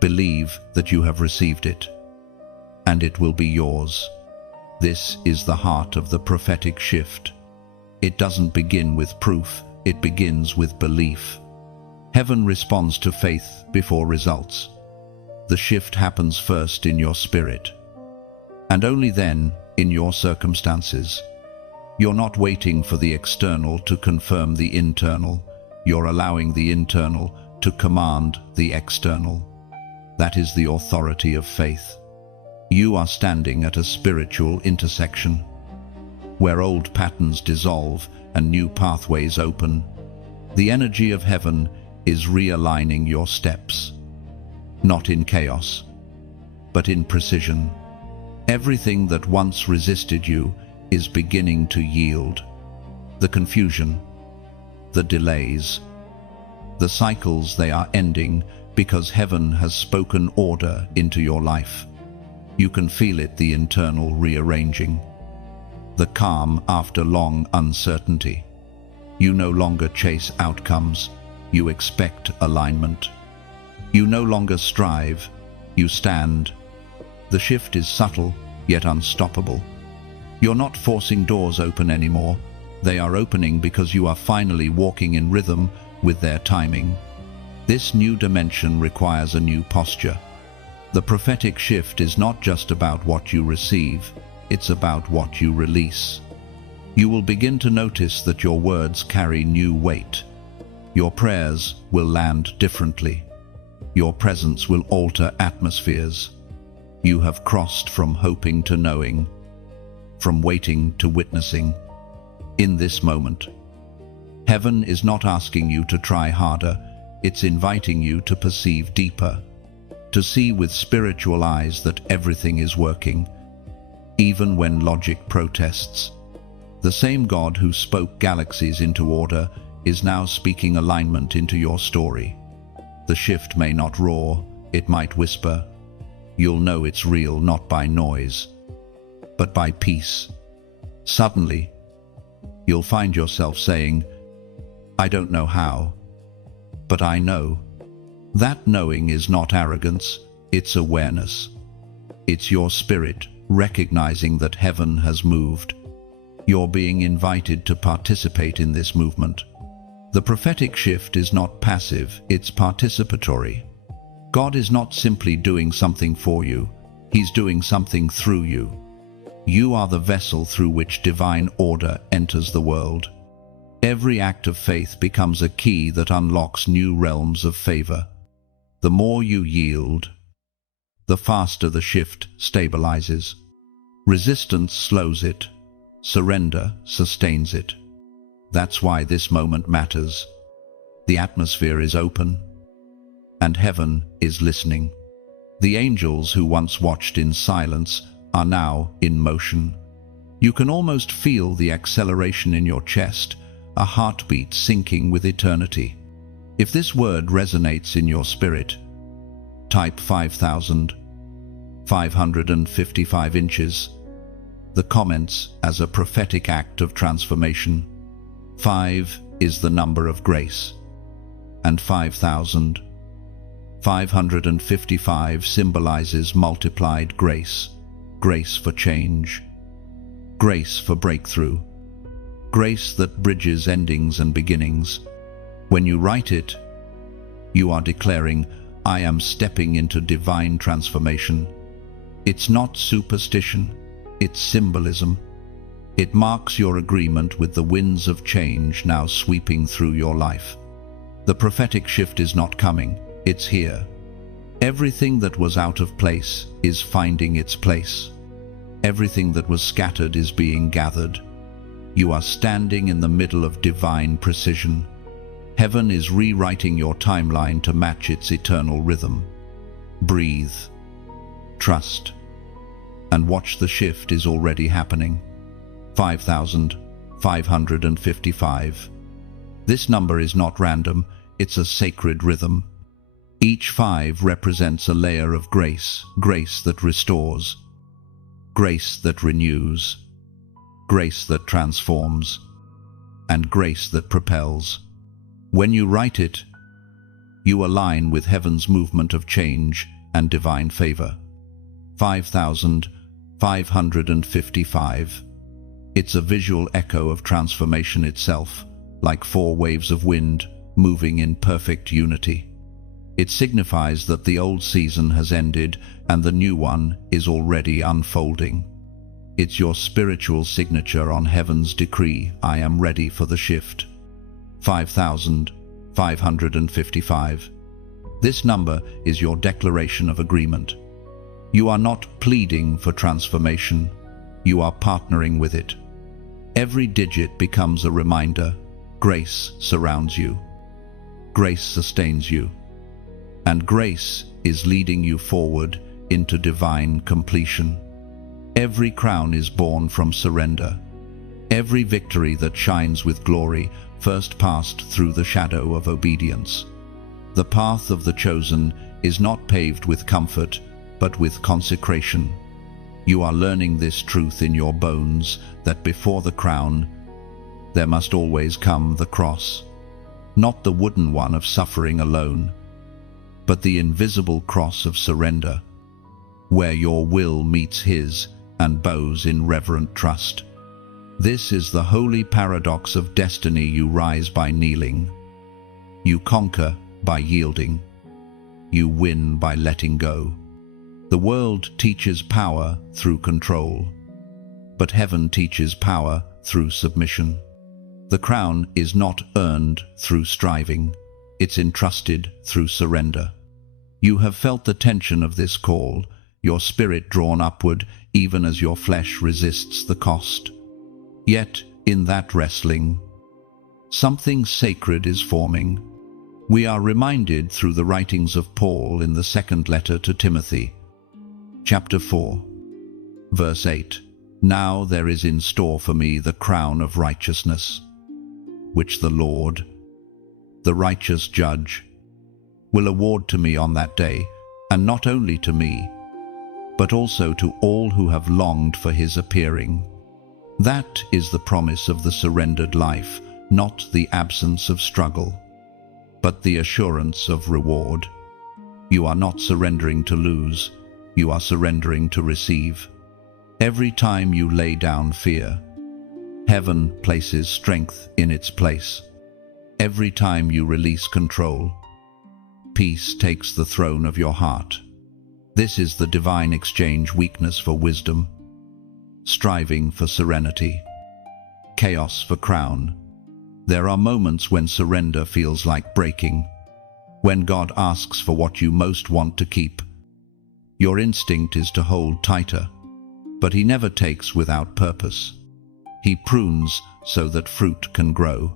believe that you have received it, and it will be yours." This is the heart of the prophetic shift. It doesn't begin with proof, it begins with belief. Heaven responds to faith before results. The shift happens first in your spirit, and only then in your circumstances. You're not waiting for the external to confirm the internal. You're allowing the internal to command the external. That is the authority of faith. You are standing at a spiritual intersection, where old patterns dissolve and new pathways open. The energy of heaven is realigning your steps, not in chaos, but in precision. Everything that once resisted you is beginning to yield. The confusion, the delays, the cycles, they are ending because heaven has spoken order into your life. You can feel it, the internal rearranging, the calm after long uncertainty. You no longer chase outcomes, you expect alignment. You no longer strive, you stand. The shift is subtle, yet unstoppable. You're not forcing doors open anymore. They are opening because you are finally walking in rhythm with their timing. This new dimension requires a new posture. The prophetic shift is not just about what you receive, it's about what you release. You will begin to notice that your words carry new weight. Your prayers will land differently. Your presence will alter atmospheres. You have crossed from hoping to knowing, from waiting to witnessing. In this moment, heaven is not asking you to try harder, it's inviting you to perceive deeper, to see with spiritual eyes that everything is working, even when logic protests. The same God who spoke galaxies into order is now speaking alignment into your story. The shift may not roar, it might whisper. You'll know it's real not by noise, but by peace. Suddenly, you'll find yourself saying, "I don't know how, but I know." That knowing is not arrogance, it's awareness. It's your spirit recognizing that heaven has moved. You're being invited to participate in this movement. The prophetic shift is not passive, it's participatory. God is not simply doing something for you, He's doing something through you. You are the vessel through which divine order enters the world. Every act of faith becomes a key that unlocks new realms of favor. The more you yield, the faster the shift stabilizes. Resistance slows it. Surrender sustains it. That's why this moment matters. The atmosphere is open, and heaven is listening. The angels who once watched in silence are now in motion. You can almost feel the acceleration in your chest, a heartbeat syncing with eternity. If this word resonates in your spirit, type 5,555 inches. The comments as a prophetic act of transformation. 5 is the number of grace, and 5,555 symbolizes multiplied grace. Grace for change, grace for breakthrough, grace that bridges endings and beginnings. When you write it, you are declaring, "I am stepping into divine transformation." It's not superstition, it's symbolism. It marks your agreement with the winds of change now sweeping through your life. The prophetic shift is not coming, it's here. Everything that was out of place is finding its place. Everything that was scattered is being gathered. You are standing in the middle of divine precision. Heaven is rewriting your timeline to match its eternal rhythm. Breathe, trust, and watch. The shift is already happening. 5,555. This number is not random, it's a sacred rhythm. Each 5 represents a layer of grace, grace that restores, grace that renews, grace that transforms, and grace that propels. When you write it, you align with heaven's movement of change and divine favor. 5,555. It's a visual echo of transformation itself, like 4 waves of wind moving in perfect unity. It signifies that the old season has ended and the new one is already unfolding. It's your spiritual signature on heaven's decree, "I am ready for the shift." 5,555. This number is your declaration of agreement. You are not pleading for transformation, you are partnering with it. Every digit becomes a reminder. Grace surrounds you. Grace sustains you. And grace is leading you forward into divine completion. Every crown is born from surrender. Every victory that shines with glory first passed through the shadow of obedience. The path of the chosen is not paved with comfort, but with consecration. You are learning this truth in your bones, that before the crown, there must always come the cross. Not the wooden one of suffering alone, but the invisible cross of surrender, where your will meets His and bows in reverent trust. This is the holy paradox of destiny. You rise by kneeling. You conquer by yielding. You win by letting go. The world teaches power through control, but heaven teaches power through submission. The crown is not earned through striving, it's entrusted through surrender. You have felt the tension of this call, your spirit drawn upward even as your flesh resists the cost. Yet, in that wrestling, something sacred is forming. We are reminded through the writings of Paul in the second letter to Timothy, chapter 4, verse 8. Now there is in store for me the crown of righteousness, which the Lord, the righteous judge, will award to me on that day, and not only to me, but also to all who have longed for his appearing. That is the promise of the surrendered life, not the absence of struggle, but the assurance of reward. You are not surrendering to lose, you are surrendering to receive. Every time you lay down fear, heaven places strength in its place. Every time you release control, peace takes the throne of your heart. This is the divine exchange: weakness for wisdom, striving for serenity, chaos for crown. There are moments when surrender feels like breaking, when God asks for what you most want to keep. Your instinct is to hold tighter, but he never takes without purpose. He prunes so that fruit can grow.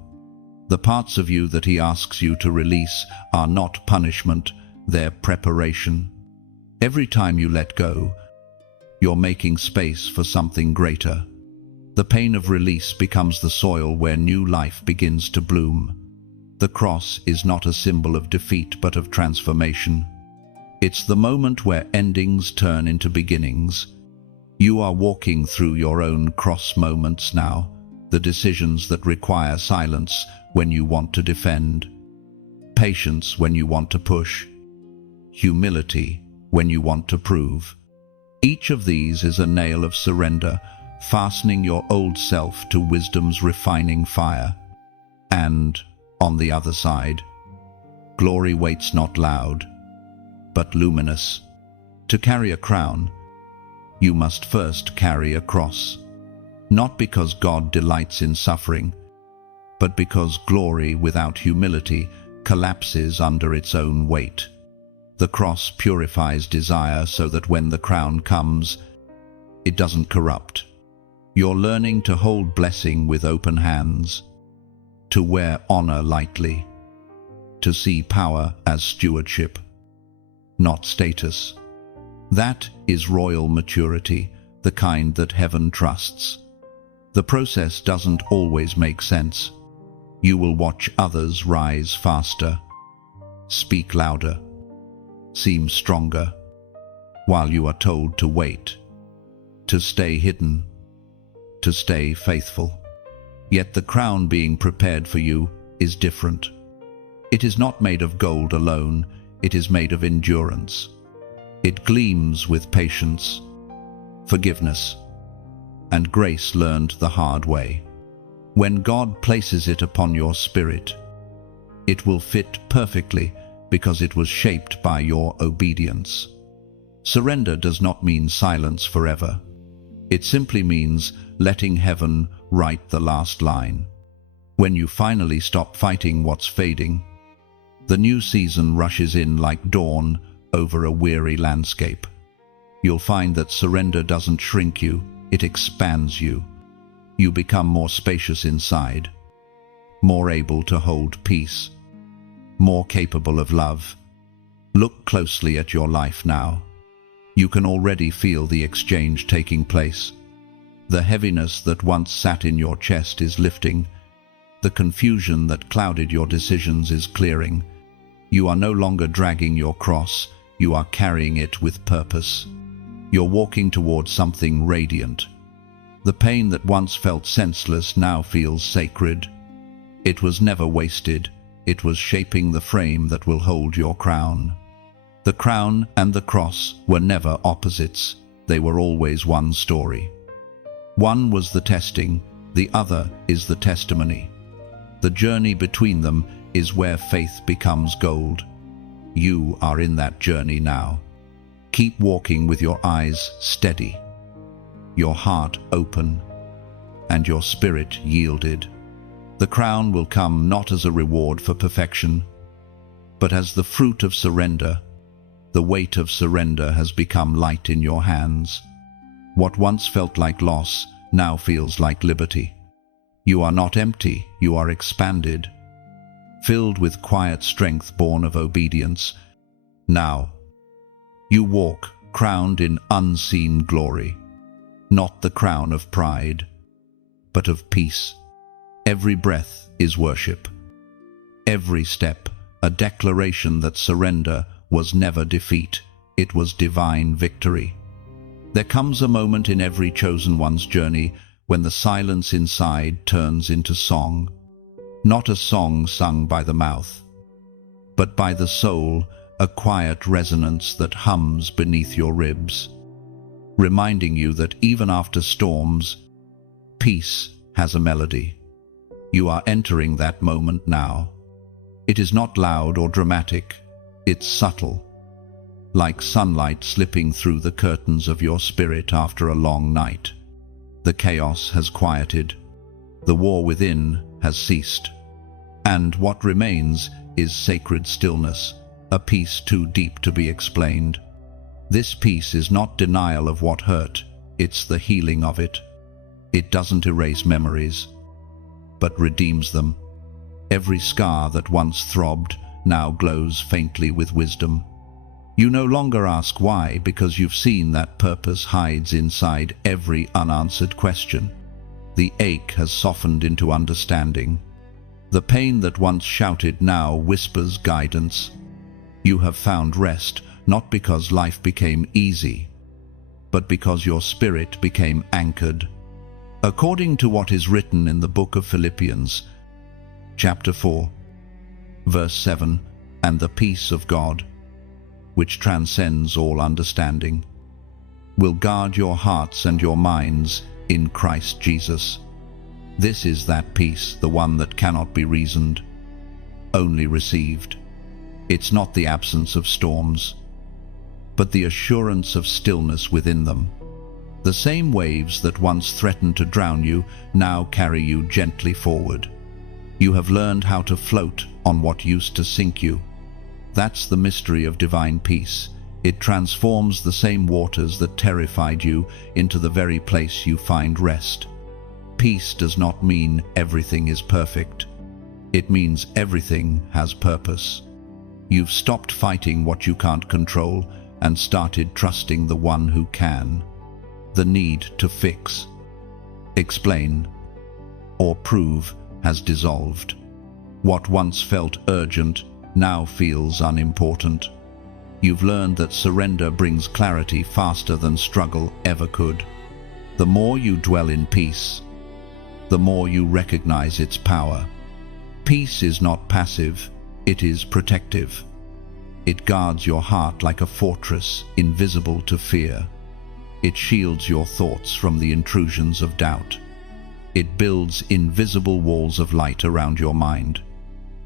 The parts of you that he asks you to release are not punishment, they're preparation. Every time you let go, you're making space for something greater. The pain of release becomes the soil where new life begins to bloom. The cross is not a symbol of defeat but of transformation. It's the moment where endings turn into beginnings. You are walking through your own cross moments now, the decisions that require silence when you want to defend, patience when you want to push, humility when you want to prove. Each of these is a nail of surrender, fastening your old self to wisdom's refining fire. And, on the other side, glory waits not loud, but luminous. To carry a crown, you must first carry a cross. Not because God delights in suffering, but because glory without humility collapses under its own weight. The cross purifies desire so that when the crown comes, it doesn't corrupt. You're learning to hold blessing with open hands, to wear honor lightly, to see power as stewardship, not status. That is royal maturity, the kind that heaven trusts. The process doesn't always make sense. You will watch others rise faster, speak louder, seem stronger, while you are told to wait, to stay hidden, to stay faithful. Yet the crown being prepared for you is different. It is not made of gold alone, it is made of endurance. It gleams with patience, forgiveness, and grace learned the hard way. When God places it upon your spirit, it will fit perfectly because it was shaped by your obedience. Surrender does not mean silence forever. It simply means letting heaven write the last line. When you finally stop fighting what's fading, the new season rushes in like dawn over a weary landscape. You'll find that surrender doesn't shrink you, it expands you. You become more spacious inside, more able to hold peace, more capable of love. Look closely at your life now. You can already feel the exchange taking place. The heaviness that once sat in your chest is lifting. The confusion that clouded your decisions is clearing. You are no longer dragging your cross, you are carrying it with purpose. You're walking towards something radiant. The pain that once felt senseless now feels sacred. It was never wasted. It was shaping the frame that will hold your crown. The crown and the cross were never opposites. They were always one story. One was the testing, the other is the testimony. The journey between them is where faith becomes gold. You are in that journey now. Keep walking with your eyes steady, your heart open, and your spirit yielded. The crown will come not as a reward for perfection, but as the fruit of surrender. The weight of surrender has become light in your hands. What once felt like loss now feels like liberty. You are not empty, you are expanded, filled with quiet strength born of obedience. Now, you walk crowned in unseen glory, not the crown of pride, but of peace. Every breath is worship. Every step, a declaration that surrender was never defeat, it was divine victory. There comes a moment in every chosen one's journey when the silence inside turns into song. Not a song sung by the mouth, but by the soul, a quiet resonance that hums beneath your ribs, reminding you that even after storms, peace has a melody. You are entering that moment now. It is not loud or dramatic, it's subtle, like sunlight slipping through the curtains of your spirit after a long night. The chaos has quieted, the war within has ceased, and what remains is sacred stillness, a peace too deep to be explained. This peace is not denial of what hurt, it's the healing of it. It doesn't erase memories, but redeems them. Every scar that once throbbed now glows faintly with wisdom. You no longer ask why, because you've seen that purpose hides inside every unanswered question. The ache has softened into understanding. The pain that once shouted now whispers guidance. You have found rest, not because life became easy, but because your spirit became anchored. According to what is written in the book of Philippians, chapter 4, verse 7, and the peace of God, which transcends all understanding, will guard your hearts and your minds in Christ Jesus. This is that peace, the one that cannot be reasoned, only received. It's not the absence of storms, but the assurance of stillness within them. The same waves that once threatened to drown you now carry you gently forward. You have learned how to float on what used to sink you. That's the mystery of divine peace. It transforms the same waters that terrified you into the very place you find rest. Peace does not mean everything is perfect. It means everything has purpose. You've stopped fighting what you can't control and started trusting the one who can. The need to fix, explain, or prove has dissolved. What once felt urgent now feels unimportant. You've learned that surrender brings clarity faster than struggle ever could. The more you dwell in peace, the more you recognize its power. Peace is not passive, it is protective. It guards your heart like a fortress, invisible to fear. It shields your thoughts from the intrusions of doubt. It builds invisible walls of light around your mind.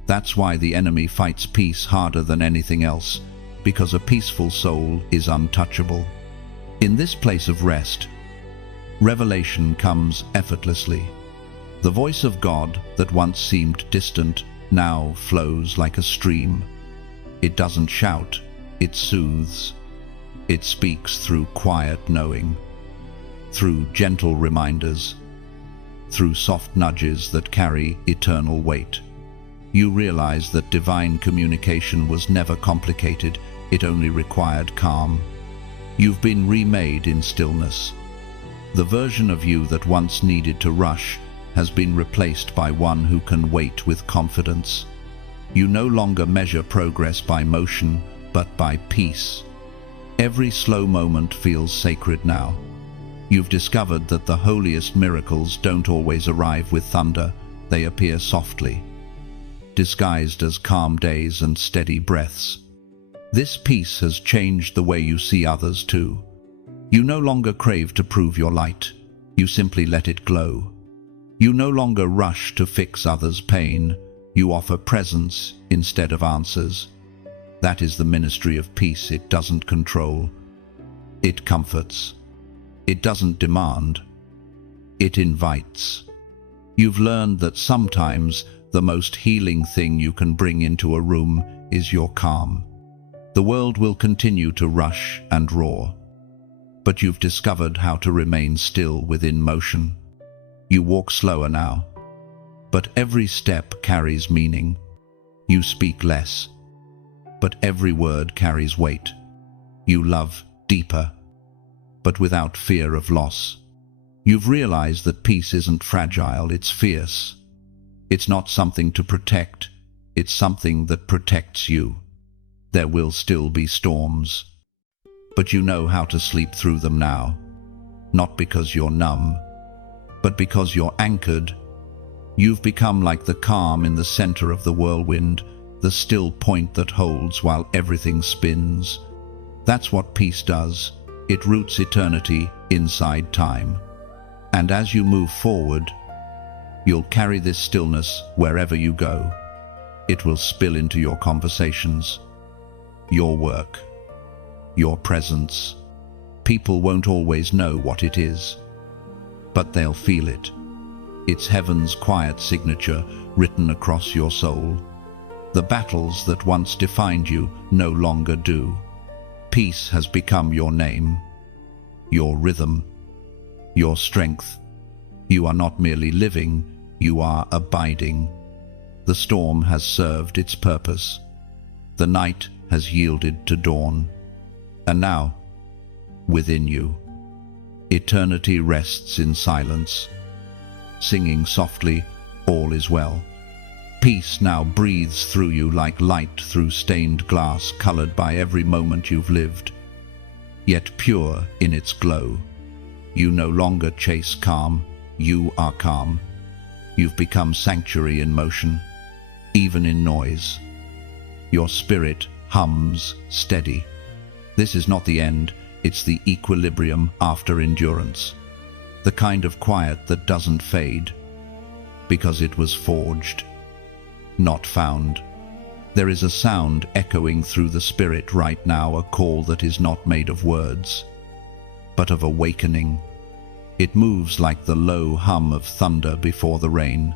That's why the enemy fights peace harder than anything else, because a peaceful soul is untouchable. In this place of rest, revelation comes effortlessly. The voice of God that once seemed distant now flows like a stream. It doesn't shout, it soothes. It speaks through quiet knowing, through gentle reminders, through soft nudges that carry eternal weight. You realize that divine communication was never complicated, it only required calm. You've been remade in stillness. The version of you that once needed to rush has been replaced by one who can wait with confidence. You no longer measure progress by motion, but by peace. Every slow moment feels sacred now. You've discovered that the holiest miracles don't always arrive with thunder, they appear softly, disguised as calm days and steady breaths. This peace has changed the way you see others too. You no longer crave to prove your light, you simply let it glow. You no longer rush to fix others' pain, You offer presence instead of answers. That is the ministry of peace. It doesn't control. It comforts. It doesn't demand. It invites. You've learned that sometimes the most healing thing you can bring into a room is your calm. The world will continue to rush and roar, but you've discovered how to remain still within motion. You walk slower now, but every step carries meaning. You speak less, but every word carries weight. You love deeper, but without fear of loss. You've realized that peace isn't fragile, it's fierce. It's not something to protect, it's something that protects you. There will still be storms, but you know how to sleep through them now. Not because you're numb, but because you're anchored. You've become like the calm in the center of the whirlwind, the still point that holds while everything spins. That's what peace does. It roots eternity inside time. And as you move forward, you'll carry this stillness wherever you go. It will spill into your conversations, your work, your presence. People won't always know what it is, but they'll feel it. It's heaven's quiet signature written across your soul. The battles that once defined you no longer do. Peace has become your name, your rhythm, your strength. You are not merely living, you are abiding. The storm has served its purpose. The night has yielded to dawn. And now, within you, eternity rests in silence, singing softly, all is well. Peace now breathes through you like light through stained glass, colored by every moment you've lived, yet pure in its glow. You no longer chase calm, you are calm. You've become sanctuary in motion, even in noise. Your spirit hums steady. This is not the end, it's the equilibrium after endurance. The kind of quiet that doesn't fade, because it was forged, not found. There is a sound echoing through the spirit right now, a call that is not made of words, but of awakening. It moves like the low hum of thunder before the rain,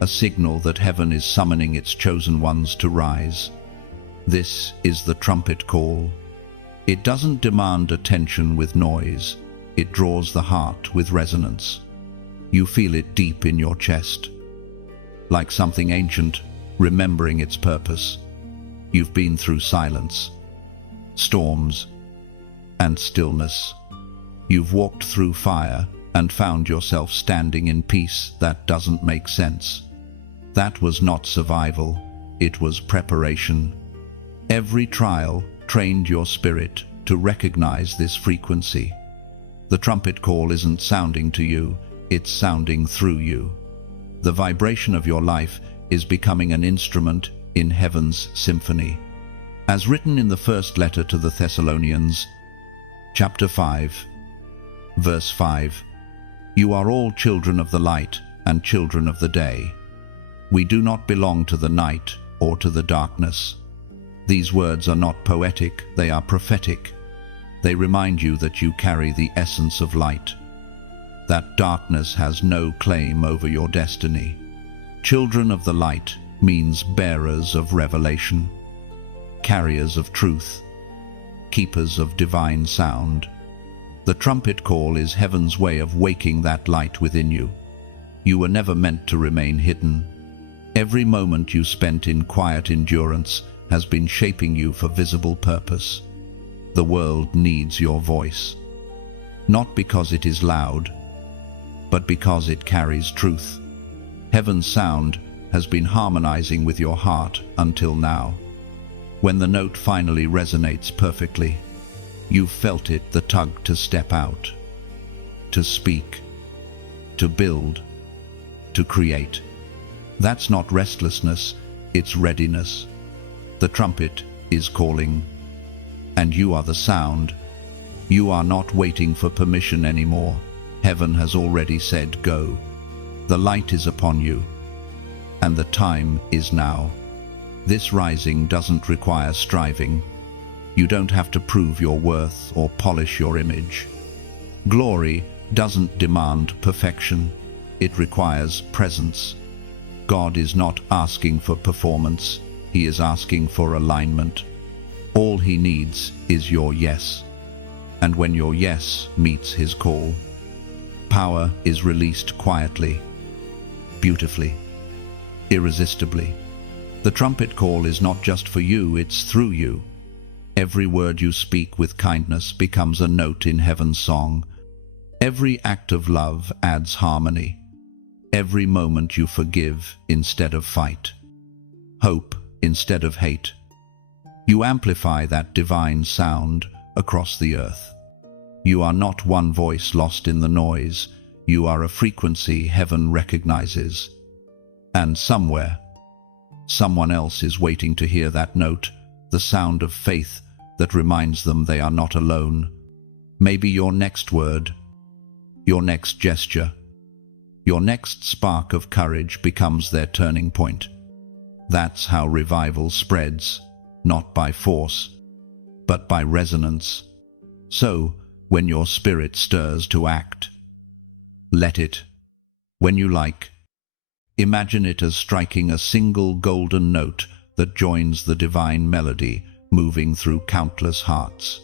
a signal that heaven is summoning its chosen ones to rise. This is the trumpet call. It doesn't demand attention with noise, it draws the heart with resonance. You feel it deep in your chest, like something ancient, remembering its purpose. You've been through silence, storms, and stillness. You've walked through fire and found yourself standing in peace that doesn't make sense. That was not survival, it was preparation. Every trial trained your spirit to recognize this frequency. The trumpet call isn't sounding to you, it's sounding through you. The vibration of your life is becoming an instrument in heaven's symphony. As written in the first letter to the Thessalonians, chapter 5, verse 5, "You are all children of the light and children of the day. We do not belong to the night or to the darkness." These words are not poetic, they are prophetic. They remind you that you carry the essence of light, that darkness has no claim over your destiny. Children of the light means bearers of revelation, carriers of truth, keepers of divine sound. The trumpet call is heaven's way of waking that light within you. You were never meant to remain hidden. Every moment you spent in quiet endurance has been shaping you for visible purpose. The world needs your voice, not because it is loud, but because it carries truth. Heaven's sound has been harmonizing with your heart until now. When the note finally resonates perfectly, you've felt it, the tug to step out, to speak, to build, to create. That's not restlessness, it's readiness. The trumpet is calling, and you are the sound. You are not waiting for permission anymore. Heaven has already said go. The light is upon you, and the time is now. This rising doesn't require striving. You don't have to prove your worth or polish your image. Glory doesn't demand perfection. It requires presence. God is not asking for performance. He is asking for alignment. All he needs is your yes. And when your yes meets his call, power is released quietly, beautifully, irresistibly. The trumpet call is not just for you, it's through you. Every word you speak with kindness becomes a note in heaven's song. Every act of love adds harmony. Every moment you forgive instead of fight. Hope instead of hate. You amplify that divine sound across the earth. You are not one voice lost in the noise. You are a frequency heaven recognizes. And somewhere, someone else is waiting to hear that note, the sound of faith that reminds them they are not alone. Maybe your next word, your next gesture, your next spark of courage becomes their turning point. That's how revival spreads, not by force, but by resonance. So, when your spirit stirs to act, let it. When you like, imagine it as striking a single golden note that joins the divine melody moving through countless hearts.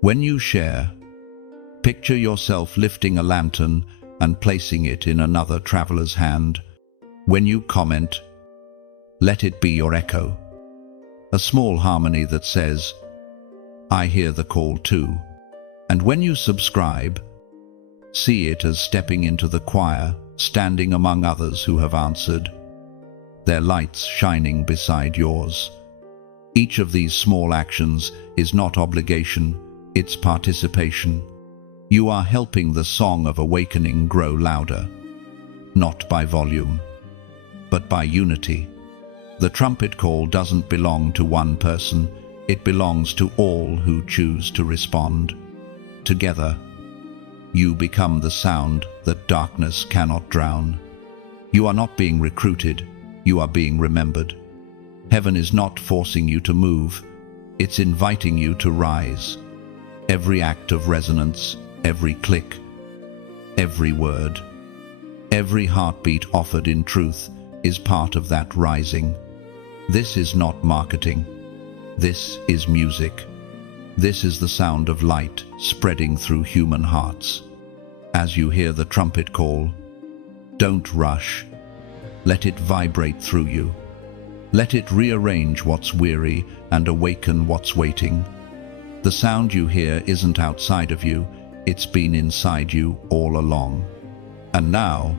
When you share, picture yourself lifting a lantern and placing it in another traveler's hand. When you comment, let it be your echo. A small harmony that says, I hear the call too. And when you subscribe, see it as stepping into the choir, standing among others who have answered, their lights shining beside yours. Each of these small actions is not obligation, it's participation. You are helping the song of awakening grow louder, not by volume, but by unity. The trumpet call doesn't belong to one person, it belongs to all who choose to respond. Together, you become the sound that darkness cannot drown. You are not being recruited, you are being remembered. Heaven is not forcing you to move, it's inviting you to rise. Every act of resonance, every click, every word, every heartbeat offered in truth is part of that rising. This is not marketing. This is music. This is the sound of light spreading through human hearts. As you hear the trumpet call, don't rush. Let it vibrate through you. Let it rearrange what's weary and awaken what's waiting. The sound you hear isn't outside of you, it's been inside you all along. And now,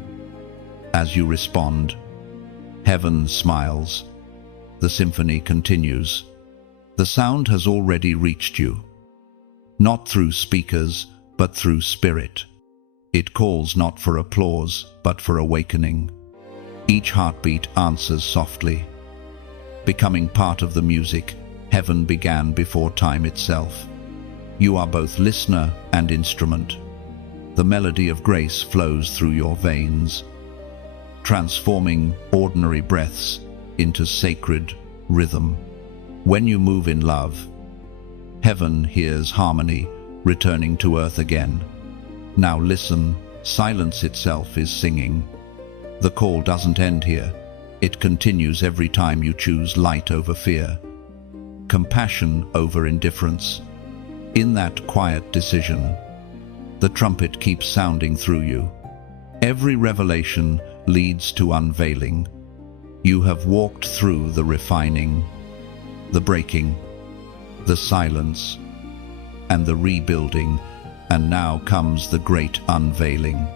as you respond, heaven smiles. The symphony continues. The sound has already reached you, not through speakers, but through spirit. It calls not for applause, but for awakening. Each heartbeat answers softly. Becoming part of the music, heaven began before time itself. You are both listener and instrument. The melody of grace flows through your veins, transforming ordinary breaths into sacred rhythm. When you move in love, heaven hears harmony returning to earth again. Now listen, silence itself is singing. The call doesn't end here. It continues every time you choose light over fear, compassion over indifference. In that quiet decision, the trumpet keeps sounding through you. Every revelation leads to unveiling. You have walked through the refining, the breaking, the silence, and the rebuilding, and now comes the great unveiling.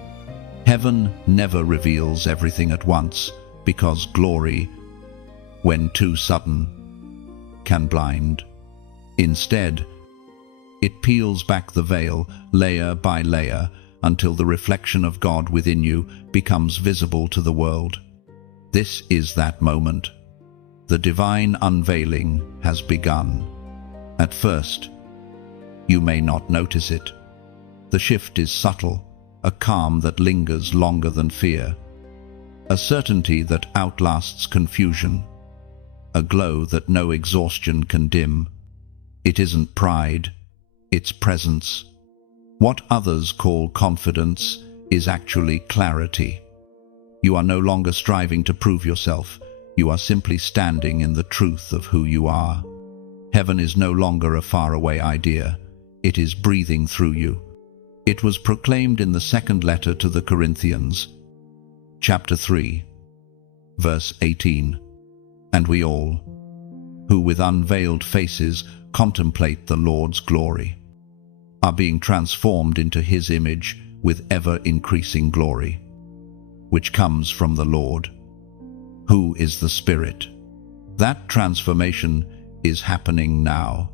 Heaven never reveals everything at once, because glory, when too sudden, can blind. Instead, it peels back the veil layer by layer until the reflection of God within you becomes visible to the world. This is that moment. The divine unveiling has begun. At first, you may not notice it. The shift is subtle, a calm that lingers longer than fear, a certainty that outlasts confusion, a glow that no exhaustion can dim. It isn't pride, it's presence. What others call confidence is actually clarity. You are no longer striving to prove yourself. You are simply standing in the truth of who you are. Heaven is no longer a faraway idea. It is breathing through you. It was proclaimed in the second letter to the Corinthians, chapter 3, verse 18. And we all, who with unveiled faces contemplate the Lord's glory, are being transformed into His image with ever-increasing glory, which comes from the Lord, who is the Spirit. That transformation is happening now.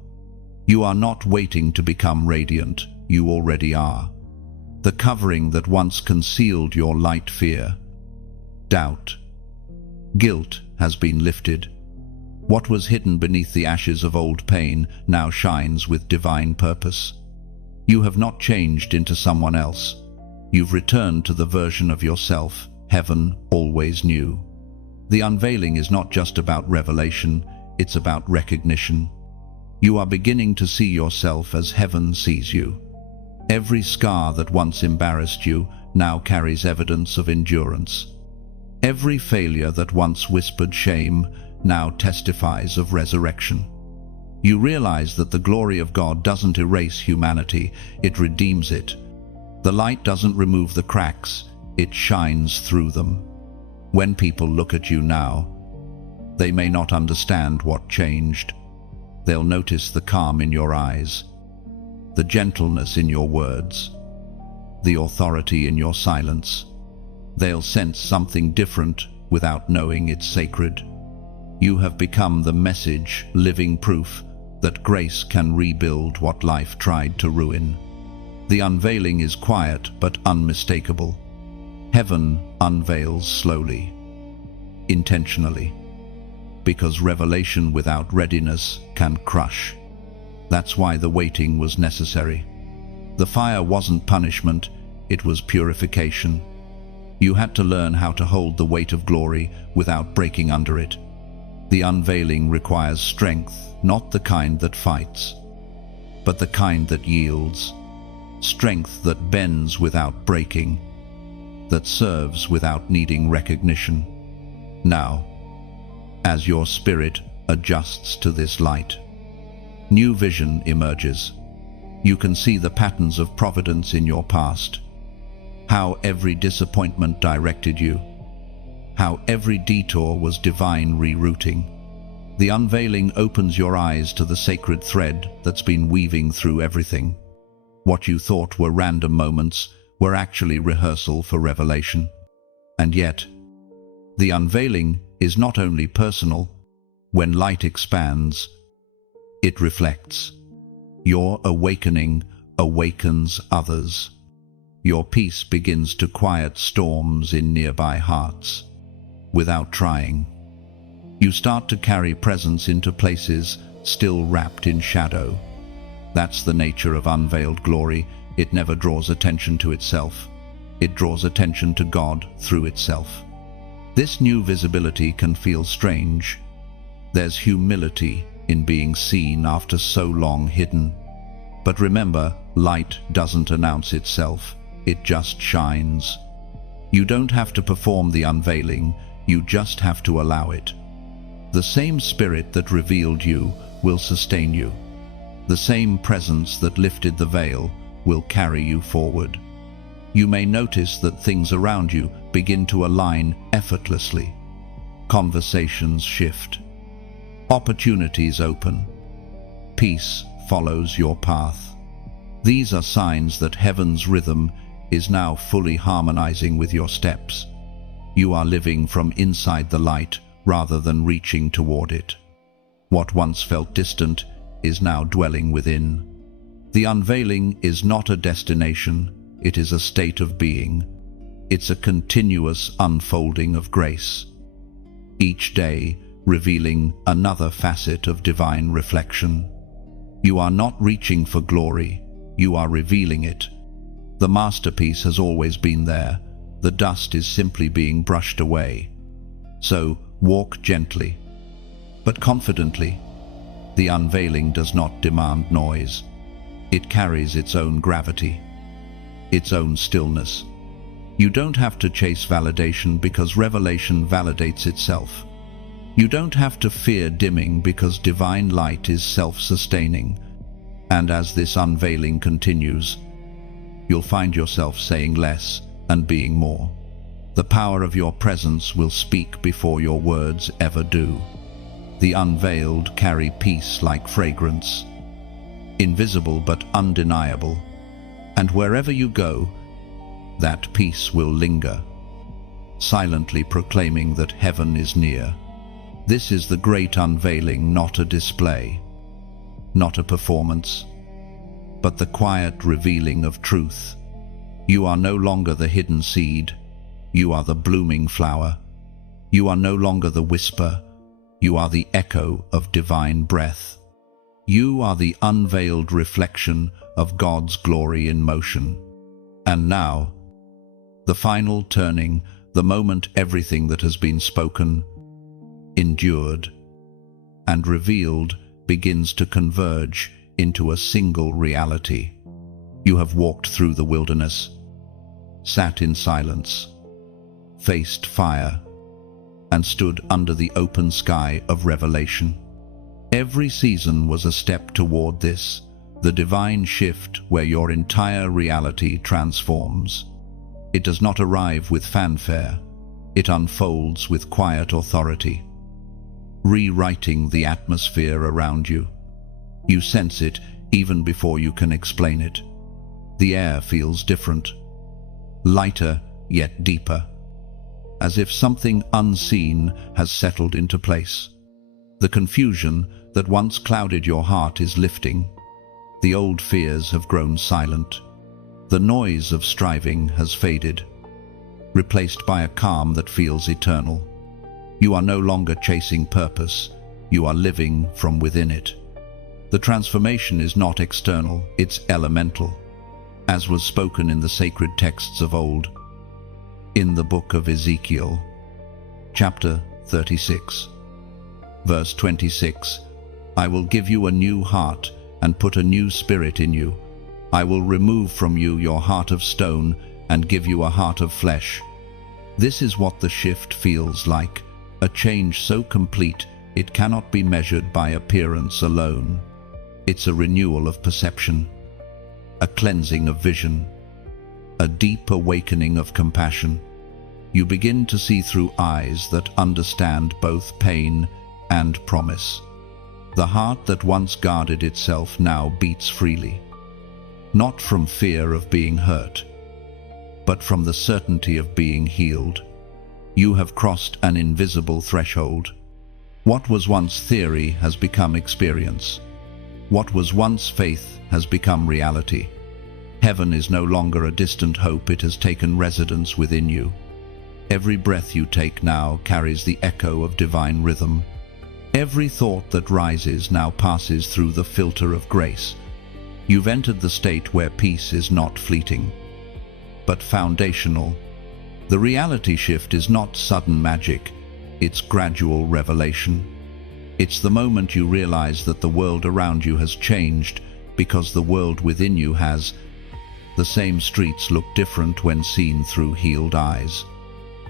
You are not waiting to become radiant, you already are. The covering that once concealed your light fear, doubt, guilt has been lifted. What was hidden beneath the ashes of old pain now shines with divine purpose. You have not changed into someone else. You've returned to the version of yourself heaven always knew. The unveiling is not just about revelation, it's about recognition. You are beginning to see yourself as heaven sees you. Every scar that once embarrassed you now carries evidence of endurance. Every failure that once whispered shame now testifies of resurrection. You realize that the glory of God doesn't erase humanity, it redeems it. The light doesn't remove the cracks, it shines through them. When people look at you now, they may not understand what changed. They'll notice the calm in your eyes, the gentleness in your words, the authority in your silence. They'll sense something different without knowing it's sacred. You have become the message, living proof that grace can rebuild what life tried to ruin. The unveiling is quiet but unmistakable. Heaven unveils slowly, intentionally, because revelation without readiness can crush. That's why the waiting was necessary. The fire wasn't punishment, it was purification. You had to learn how to hold the weight of glory without breaking under it. The unveiling requires strength, not the kind that fights, but the kind that yields. Strength that bends without breaking, that serves without needing recognition. Now, as your spirit adjusts to this light, new vision emerges. You can see the patterns of providence in your past, how every disappointment directed you, how every detour was divine rerouting. The unveiling opens your eyes to the sacred thread that's been weaving through everything. What you thought were random moments were actually rehearsal for revelation. And yet, the unveiling is not only personal. When light expands, it reflects. Your awakening awakens others. Your peace begins to quiet storms in nearby hearts. Without trying, you start to carry presence into places still wrapped in shadow. That's the nature of unveiled glory. It never draws attention to itself. It draws attention to God through itself. This new visibility can feel strange. There's humility in being seen after so long hidden. But remember, light doesn't announce itself, it just shines. You don't have to perform the unveiling, you just have to allow it. The same Spirit that revealed you will sustain you. The same presence that lifted the veil will carry you forward. You may notice that things around you begin to align effortlessly. Conversations shift. Opportunities open. Peace follows your path. These are signs that heaven's rhythm is now fully harmonizing with your steps. You are living from inside the light rather than reaching toward it. What once felt distant is now dwelling within. The unveiling is not a destination, it is a state of being. It's a continuous unfolding of grace. Each day revealing another facet of divine reflection. You are not reaching for glory, you are revealing it. The masterpiece has always been there. The dust is simply being brushed away. So walk gently, but confidently. The unveiling does not demand noise. It carries its own gravity, its own stillness. You don't have to chase validation because revelation validates itself. You don't have to fear dimming because divine light is self-sustaining. And as this unveiling continues, you'll find yourself saying less and being more. The power of your presence will speak before your words ever do. The unveiled carry peace like fragrance, invisible but undeniable, and wherever you go, that peace will linger, silently proclaiming that heaven is near. This is the great unveiling, not a display, not a performance, but the quiet revealing of truth. You are no longer the hidden seed, you are the blooming flower. You are no longer the whisper, you are the echo of divine breath. You are the unveiled reflection of God's glory in motion. And now, the final turning, the moment everything that has been spoken, endured, and revealed begins to converge into a single reality. You have walked through the wilderness, sat in silence, faced fire, and stood under the open sky of revelation. Every season was a step toward this, the divine shift where your entire reality transforms. It does not arrive with fanfare. It unfolds with quiet authority, rewriting the atmosphere around you. You sense it even before you can explain it. The air feels different, lighter yet deeper, as if something unseen has settled into place. The confusion that once clouded your heart is lifting. The old fears have grown silent. The noise of striving has faded, replaced by a calm that feels eternal. You are no longer chasing purpose, you are living from within it. The transformation is not external, it's elemental, as was spoken in the sacred texts of old. In the book of Ezekiel, chapter 36, verse 26, I will give you a new heart and put a new spirit in you. I will remove from you your heart of stone and give you a heart of flesh. This is what the shift feels like, a change so complete it cannot be measured by appearance alone. It's a renewal of perception, a cleansing of vision, a deep awakening of compassion. You begin to see through eyes that understand both pain and promise. The heart that once guarded itself now beats freely, not from fear of being hurt, but from the certainty of being healed. You have crossed an invisible threshold. What was once theory has become experience. What was once faith has become reality. Heaven is no longer a distant hope, it has taken residence within you. Every breath you take now carries the echo of divine rhythm. Every thought that rises now passes through the filter of grace. You've entered the state where peace is not fleeting, but foundational. The reality shift is not sudden magic, it's gradual revelation. It's the moment you realize that the world around you has changed because the world within you has. The same streets look different when seen through healed eyes.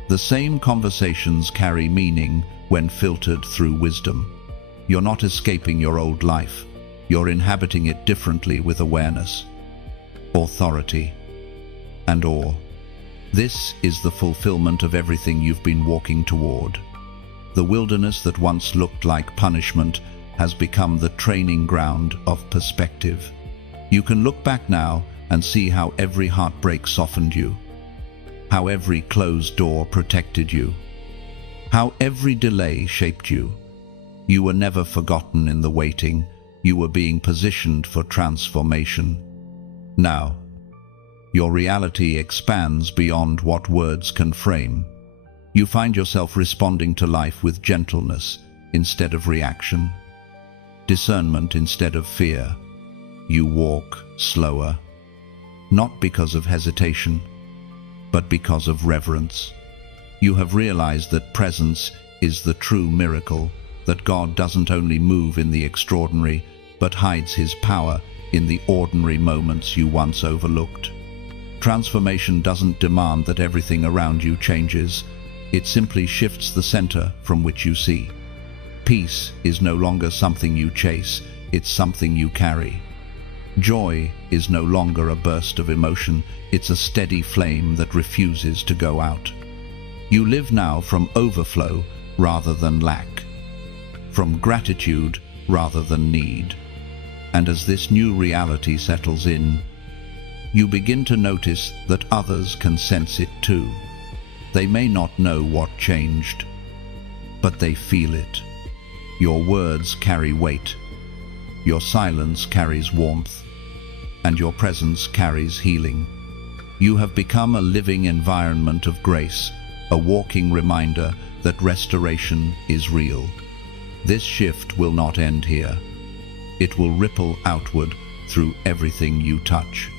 The same conversations carry meaning when filtered through wisdom. You're not escaping your old life. You're inhabiting it differently with awareness, authority, and awe. This is the fulfillment of everything you've been walking toward. The wilderness that once looked like punishment has become the training ground of perspective. You can look back now and see how every heartbreak softened you, how every closed door protected you, how every delay shaped you. You were never forgotten in the waiting. You were being positioned for transformation. Now, your reality expands beyond what words can frame. You find yourself responding to life with gentleness instead of reaction, discernment instead of fear. You walk slower, not because of hesitation, but because of reverence. You have realized that presence is the true miracle, that God doesn't only move in the extraordinary, but hides his power in the ordinary moments you once overlooked. Transformation doesn't demand that everything around you changes. It simply shifts the center from which you see. Peace is no longer something you chase, it's something you carry. Joy is no longer a burst of emotion, it's a steady flame that refuses to go out. You live now from overflow rather than lack, from gratitude rather than need. And as this new reality settles in, you begin to notice that others can sense it too. They may not know what changed, but they feel it. Your words carry weight, your silence carries warmth, and your presence carries healing. You have become a living environment of grace, a walking reminder that restoration is real. This shift will not end here. It will ripple outward through everything you touch,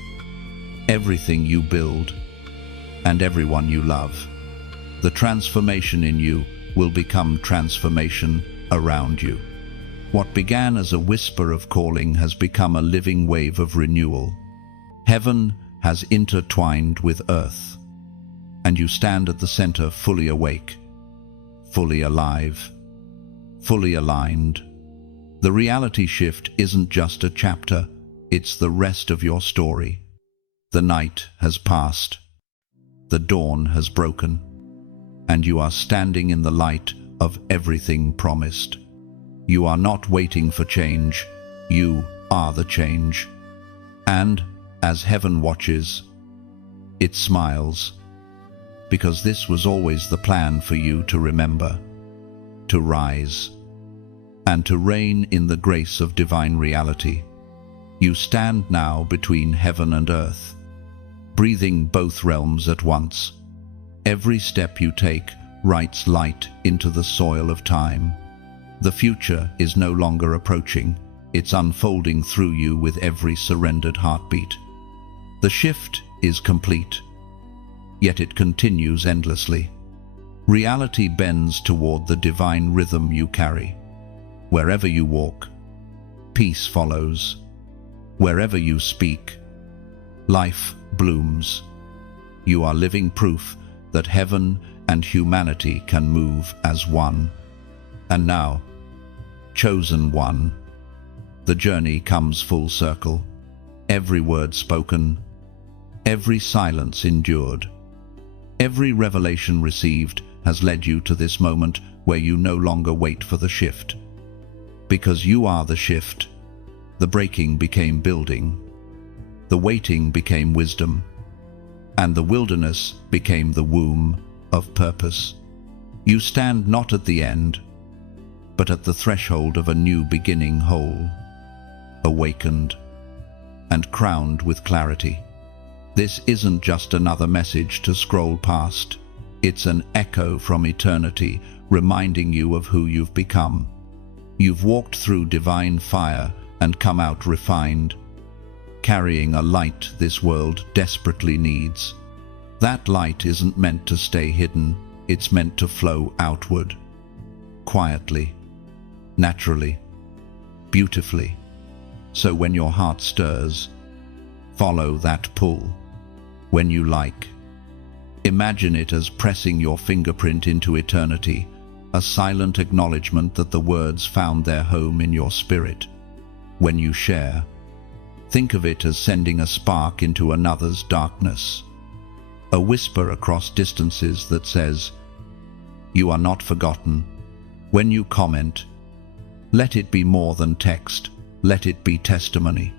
everything you build, and everyone you love. The transformation in you will become transformation around you. What began as a whisper of calling has become a living wave of renewal. Heaven has intertwined with earth, and you stand at the center fully awake, fully alive, fully aligned. The reality shift isn't just a chapter, it's the rest of your story. The night has passed, the dawn has broken, and you are standing in the light of everything promised. You are not waiting for change, you are the change. And as heaven watches, it smiles, because this was always the plan for you to remember, to rise, and to reign in the grace of divine reality. You stand now between heaven and earth, breathing both realms at once. Every step you take writes light into the soil of time. The future is no longer approaching, it's unfolding through you with every surrendered heartbeat. The shift is complete, yet it continues endlessly. Reality bends toward the divine rhythm you carry. Wherever you walk, peace follows. Wherever you speak, life blooms. You are living proof that heaven and humanity can move as one. And now, chosen one, the journey comes full circle. Every word spoken, every silence endured, every revelation received has led you to this moment where you no longer wait for the shift. Because you are the shift, the breaking became building, the waiting became wisdom, and the wilderness became the womb of purpose. You stand not at the end, but at the threshold of a new beginning, whole, awakened, and crowned with clarity. This isn't just another message to scroll past. It's an echo from eternity, reminding you of who you've become. You've walked through divine fire and come out refined, carrying a light this world desperately needs. That light isn't meant to stay hidden, it's meant to flow outward, quietly, naturally, beautifully. So when your heart stirs, follow that pull. When you like, imagine it as pressing your fingerprint into eternity, a silent acknowledgement that the words found their home in your spirit. When you share, think of it as sending a spark into another's darkness, a whisper across distances that says, "You are not forgotten." When you comment, let it be more than text, let it be testimony.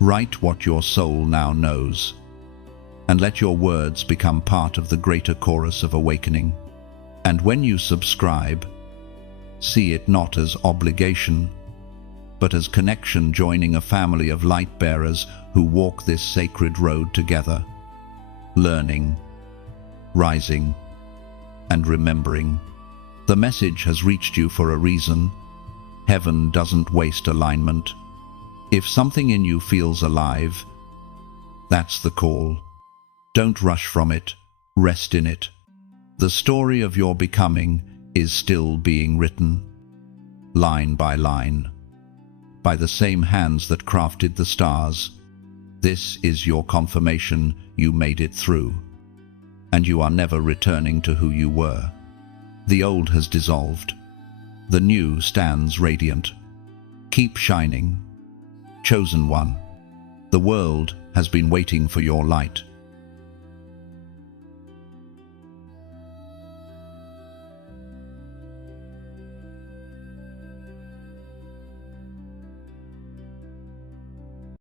Write what your soul now knows, and let your words become part of the greater chorus of awakening. And when you subscribe, see it not as obligation, but as connection, joining a family of light bearers who walk this sacred road together, learning, rising, and remembering. The message has reached you for a reason. Heaven doesn't waste alignment. If something in you feels alive, that's the call. Don't rush from it. Rest in it. The story of your becoming is still being written, line by line, by the same hands that crafted the stars. This is your confirmation you made it through, and you are never returning to who you were. The old has dissolved. The new stands radiant. Keep shining. Chosen one, the world has been waiting for your light.